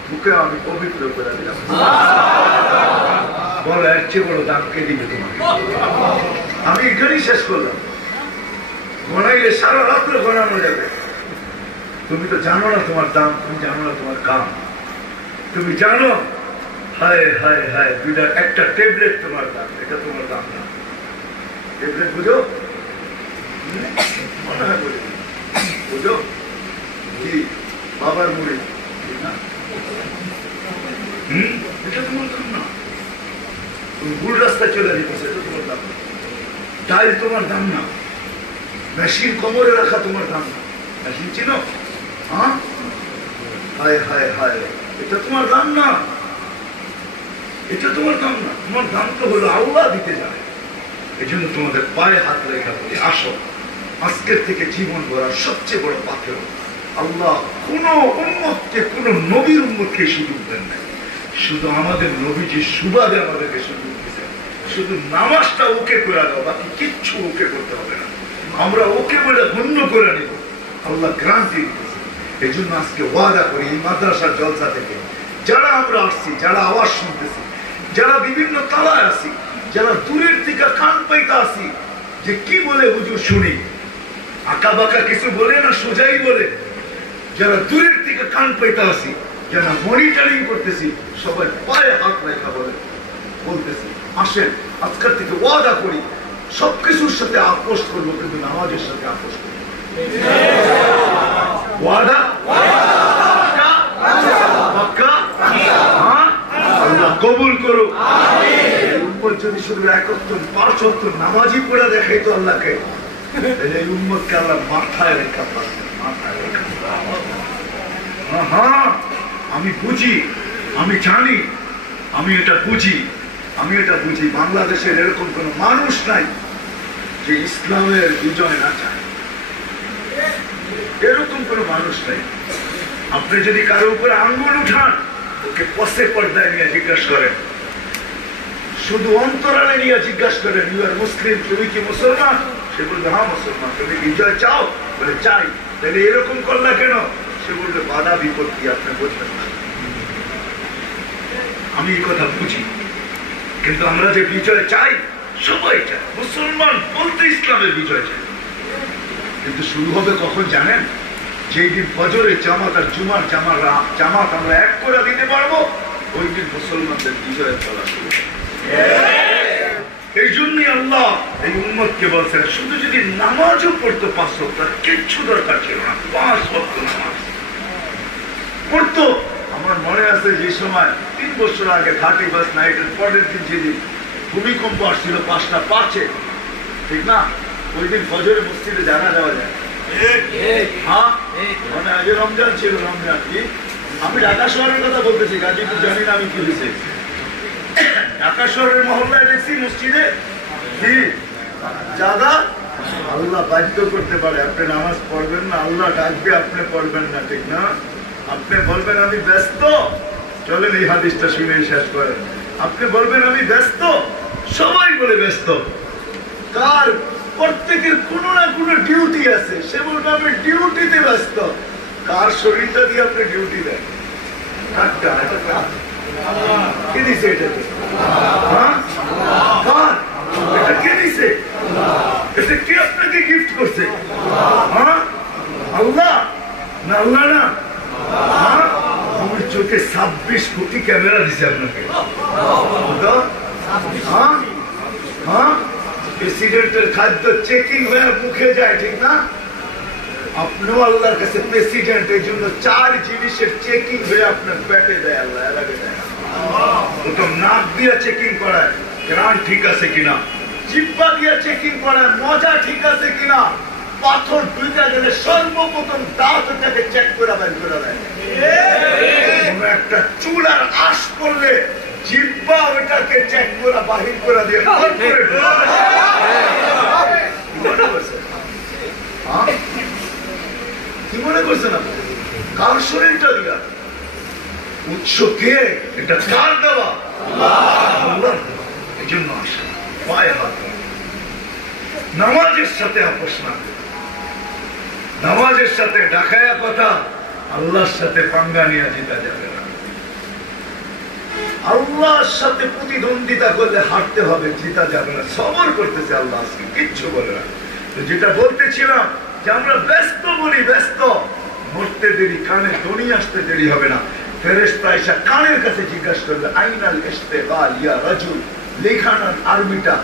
তোকে আমি পবিত্র করে দিলাম। বলো এর চেয়ে বড় দাম কে দিবে তোমাকে? আমি এখানেই শেষ করলাম। গণাইলে সারা রাত্রে গণানো যাবে। তুমি তো জানো না তোমার দাম, তুমি জানো না তোমার কাম। তুমি জানো হায় হায় হায় দুইটা একটা ট্যাবলেট তোমার দাম, এটা তোমার দাম না। ট্যাবলেট বুঝো? মনে হয় বলি বুঝো কি বাবার মুড়ি না, এটা তোমার দাম না। তুমি ভুল রাস্তায় চলে যেতেছে, এটা তোমার দাম না। ডাইল তোমার দাম না। মেশিন কোমরে রাখা তোমার দাম না। মেশিন চিনো? হ্যাঁ, হায় হায় হায়, এটা তোমার দাম না, এটা তোমার দাম না। তোমার দাম তো হলো আল্লাহ দিতে যায়। এই জন্য তোমাদের পায়ে হাত রেখা বলি, আসো আজকের থেকে জীবন গড়ার সবচেয়ে বড় পাথর আল্লাহ কোন উম্মতকে, কোন নবীর উম্মতকে সুযোগ দেন নাই। শুধু আমাদের নবীজির সুবাদে আমাদেরকে সুযোগ দিয়েছেন। শুধু নামাজটা ওকে করে দাও, বাকি কিচ্ছু ওকে করতে হবে না। আমরা ওকে বলে গণ্য করে নিব, আল্লাহ গ্রান্টি দিতেছে। এই জন্য আজকে ওয়াদা করি এই মাদ্রাসার জলসা থেকে যারা আমরা আসছি, যারা আওয়াজ শুনতেছি, যারা বিভিন্ন তালায় আসি, যারা দূরের থেকে কান পাইতে আসি, যে কি বলে হুজুর শুনি, আঁকা বাঁকা কিছু বলে না, সোজাই বলে। যারা দূরের থেকে কান পাইতে আসি, যারা মনিটরিং করতেছি, সবাই পায়ে হাত রেখা বলে বলতেছি আসেন আজকের থেকে ওয়াদা করি সবকিছুর সাথে আপোষ করবো, কিন্তু নামাজের সাথে আপোষ করবো। ওয়াদা পাক্কা? আল্লাহ কবুল করো। উম্মত যদি শুধু ৫ ওয়াক্ত নামাজি পড়ে দেখাইতো আল্লাহকে, এই উম্মতকে আল্লাহ মাথায় রেখা পারতেন, মাথায় রেখা। হ্যাঁ, আমি বুঝি, আমি জানি, আমি এটা বুঝি, আমি এটা বুঝি বাংলাদেশের এরকম কোন মানুষ নাই যে ইসলামের বিজয় না চায়। এরকম কোন মানুষ নাই। আপনি যদি কারো উপরে আঙ্গুল উঠান, ওকে পথে পর্দায় নিয়ে জিজ্ঞাসা করেন, শুধু অন্তরালে নিয়ে জিজ্ঞাসা করেন ইউ আর মুসলিম, তুমি কি মুসলমান? সে বলবে হ্যাঁ মুসলমান। তুমি বিজয় চাও? বলে চাই। তাহলে এরকম করলা কেন? সে বলবে বাধা বিপত্তি আপনি বুঝবেন না। আমি এই কথা বুঝি, কিন্তু আমরা যে বিজয় চাই, সবাই চাই। মুসলমান বলতে ইসলামের বিজয় চাই, কিন্তু শুরু হবে কখন জানেন? যেই দিন ফজরের জামাত আর জুমার জামাত আমরা এক করে দিতে পারবো, ওই দিন মুসলমানদের বিজয়ের চলা শুরু হবে। এই জন্যই আল্লাহ এই উম্মতকে বলছেন শুধু যদি নামাজও পড়তো ৫ ওয়াক্ত, কিচ্ছু দরকার ছিল না, ৫ ওয়াক্ত নামাজ পড়তো। আমার মনে আছে যে সময় ৩ বছর আগে 31 নাইটের পরের দিন যেদিন ভূমিকম্প আসছিল ৫টা ৫-এ, ঠিক না? ওই দিন ফজরে মসজিদে জানা যাওয়া যায়। হ্যাঁ, মানে আগে রমজান ছিল। রমজান কি আমি ঢাকা শহরের কথা বলতেছি, গাজীপুর জানি না আমি কি হয়েছে। ঢাকা শহরের মহল্লায় দেখছি মসজিদে কি জাদা আল্লাহ বাধ্য করতে পারে, আপনি নামাজ পড়বেন না, আল্লাহ ডাকবে, আপনি পড়বেন না, ঠিক না? আপনি বলবেন আমি ব্যস্ত, চলেন এই হাদিসটা শুনে শেষ করেন। আপনি বলবেন আমি ব্যস্ত, সবাই বলে ব্যস্ত। কার? প্রত্যেকের কোন না কোন ডিউটি আছে, সে বলবে আমি ডিউটিতে ব্যস্ত। কার শরীরটা দিয়ে আপনি ডিউটি দেন? কে দিছে এটাকে? এটা কে দিছে? এটা কে আপনাকে গিফট করছে? আল্লাহ না? আল্লাহ না? আমার চোখে ২৬ কোটি ক্যামেরা দিছে আপনাকে। প্রেসিডেন্টের খাদ্য চেকিং হয়ে মুখে যায়, ঠিক না? আপনিও আল্লাহর কাছে প্রেসিডেন্ট, এই জন্য 4 জিনিসের চেকিং হয়ে আপনার পেটে দেয় আল্লাহ, এলাকে দেয়। প্রথম নাক দিয়ে চেকিং করায় গ্রান ঠিক আছে কিনা, জিহ্বা দিয়ে চেকিং করায় মজা ঠিক আছে কিনা, পাথর দুইটা গেলে সর্বপ্রথম দাঁত ওটাকে চেক করে বের করে দেয়। একটা চুল আর আশ করলে জিহ্বা দেখবা ওটাকে চেক করা বাহির করে দিয়ে কি মনে করছেন আপনি? কার শরীরটা দিয়া উৎস কে? এটা কার দেওয়া? আল্লাহর দেওয়া। এই জন্য আসে পায়ে হাত নামাজের সাথে আপোষ না, নামাজের সাথে ডাকায়া কথা আল্লাহর সাথে পাঙ্গা নিয়ে জিতা যাবে না। আল্লাহর সাথে প্রতিদ্বন্দ্বিতা করলে হারতে হবে, জিতা যাবে না। সবর করতেছে আল্লাহ, আজকে কিচ্ছু বলে না। তো যেটা বলতেছিলাম যে আমরা ব্যস্ত বলি, ব্যস্ত মরতে দেরি, কানে দড়ি আসতে দেরি হবে না। ফেরেশতা এসে কানের কাছে জিজ্ঞাসা করবে আইনাল ইশতিগাল ইয়া রাজুল, লেখানার আরবিটা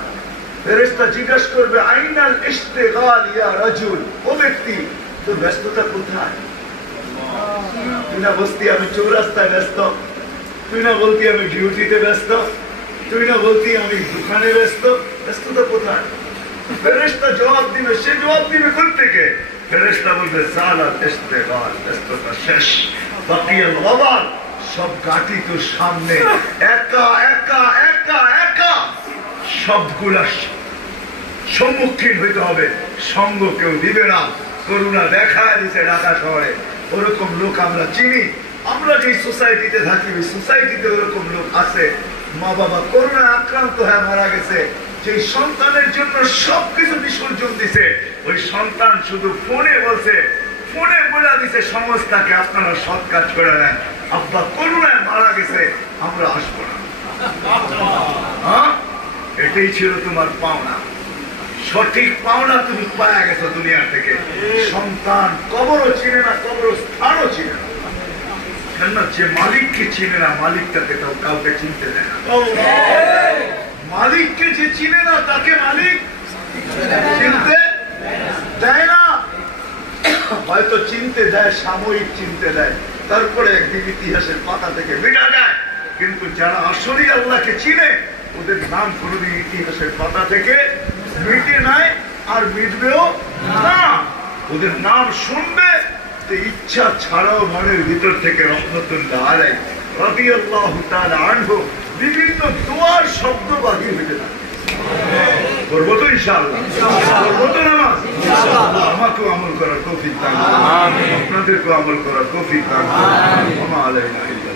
ফেরেশতা জিজ্ঞাসা করবে আইনাল ইশতিগাল ইয়া রাজুল, ও ব্যক্তি তোর ব্যস্ততা কোথায়? তুই না বলতি আমি চৌরাস্তায় ব্যস্ত, তুই না বলতি আমি ডিউটিতে ব্যস্ত, তুই না বলতি আমি দোকানে ব্যস্ত, ব্যস্ততা কোথায়? ফেরেশতা জবাব দিবে, সে জবাব দিবে কোথা থেকে? ফেরেশতা বলবে সালাত ইশতিগাল, ব্যস্ততা শেষ, বাকিয়াল ওয়াবাল, সব গাটি তোর সামনে, একা একা একা একা সবগুলা সম্মুখীন হইতে হবে, সঙ্গ কেউ দিবে না। করুণা দেখা দিছে ঢাকা শহরে, ওরকম লোক আমরা চিনি। আমরা যে সোসাইটিতে থাকি ওই সোসাইটিতে ওরকম লোক আছে, মা বাবা করোনায় আক্রান্ত হয়ে মারা গেছে, যে সন্তানের জন্য সবকিছু বিসর্জন দিছে, ওই সন্তান শুধু ফোনে বলছে, ফোনে বলে দিছে সংস্থাকে আপনারা সৎ কাজ করে নেন, আব্বা করোনায় মারা গেছে, আমরা আসবো না। এটাই ছিল তোমার পাওনা, সঠিক পাওনা তুমি পাওয়া গেছো দুনিয়া থেকে। সন্তান কবরও চিনে না, কবরস্থানও চিনে না, কেননা যে মালিককে চিনে না মালিকটাকে তাও কাউকে চিনতে দেয় না। মালিককে যে চিনে না তাকে মালিক চিনতে দেয় না। হয়তো চিনতে দেয়, সাময়িক চিনতে দেয়, তারপরে একদিন ইতিহাসের পাতা থেকে মিটা যায়। কিন্তু যারা আসলে আল্লাহকে চিনে ওদের নাম কোনোদিন ইতিহাসের পাতা থেকে মিটে নাই, আর মিটবেও না। ওদের নাম শুনবে তো ইচ্ছা ছাড়াও মনের ভিতর থেকে রহমতুল্লাহ আলাইহি রাদিয়াল্লাহু তাআলা আনহু বিভিন্ন দোয়ার শব্দ বাহির হতে থাকে। করবো তো ইনশাআল্লাহ, করবো তো নামাজ ইনশাআল্লাহ। আমাকেও আমল করার তৌফিক দান, আপনাদেরকেও আমল করার তৌফিক দান। ওয়া মা আলাইনা ইল্লা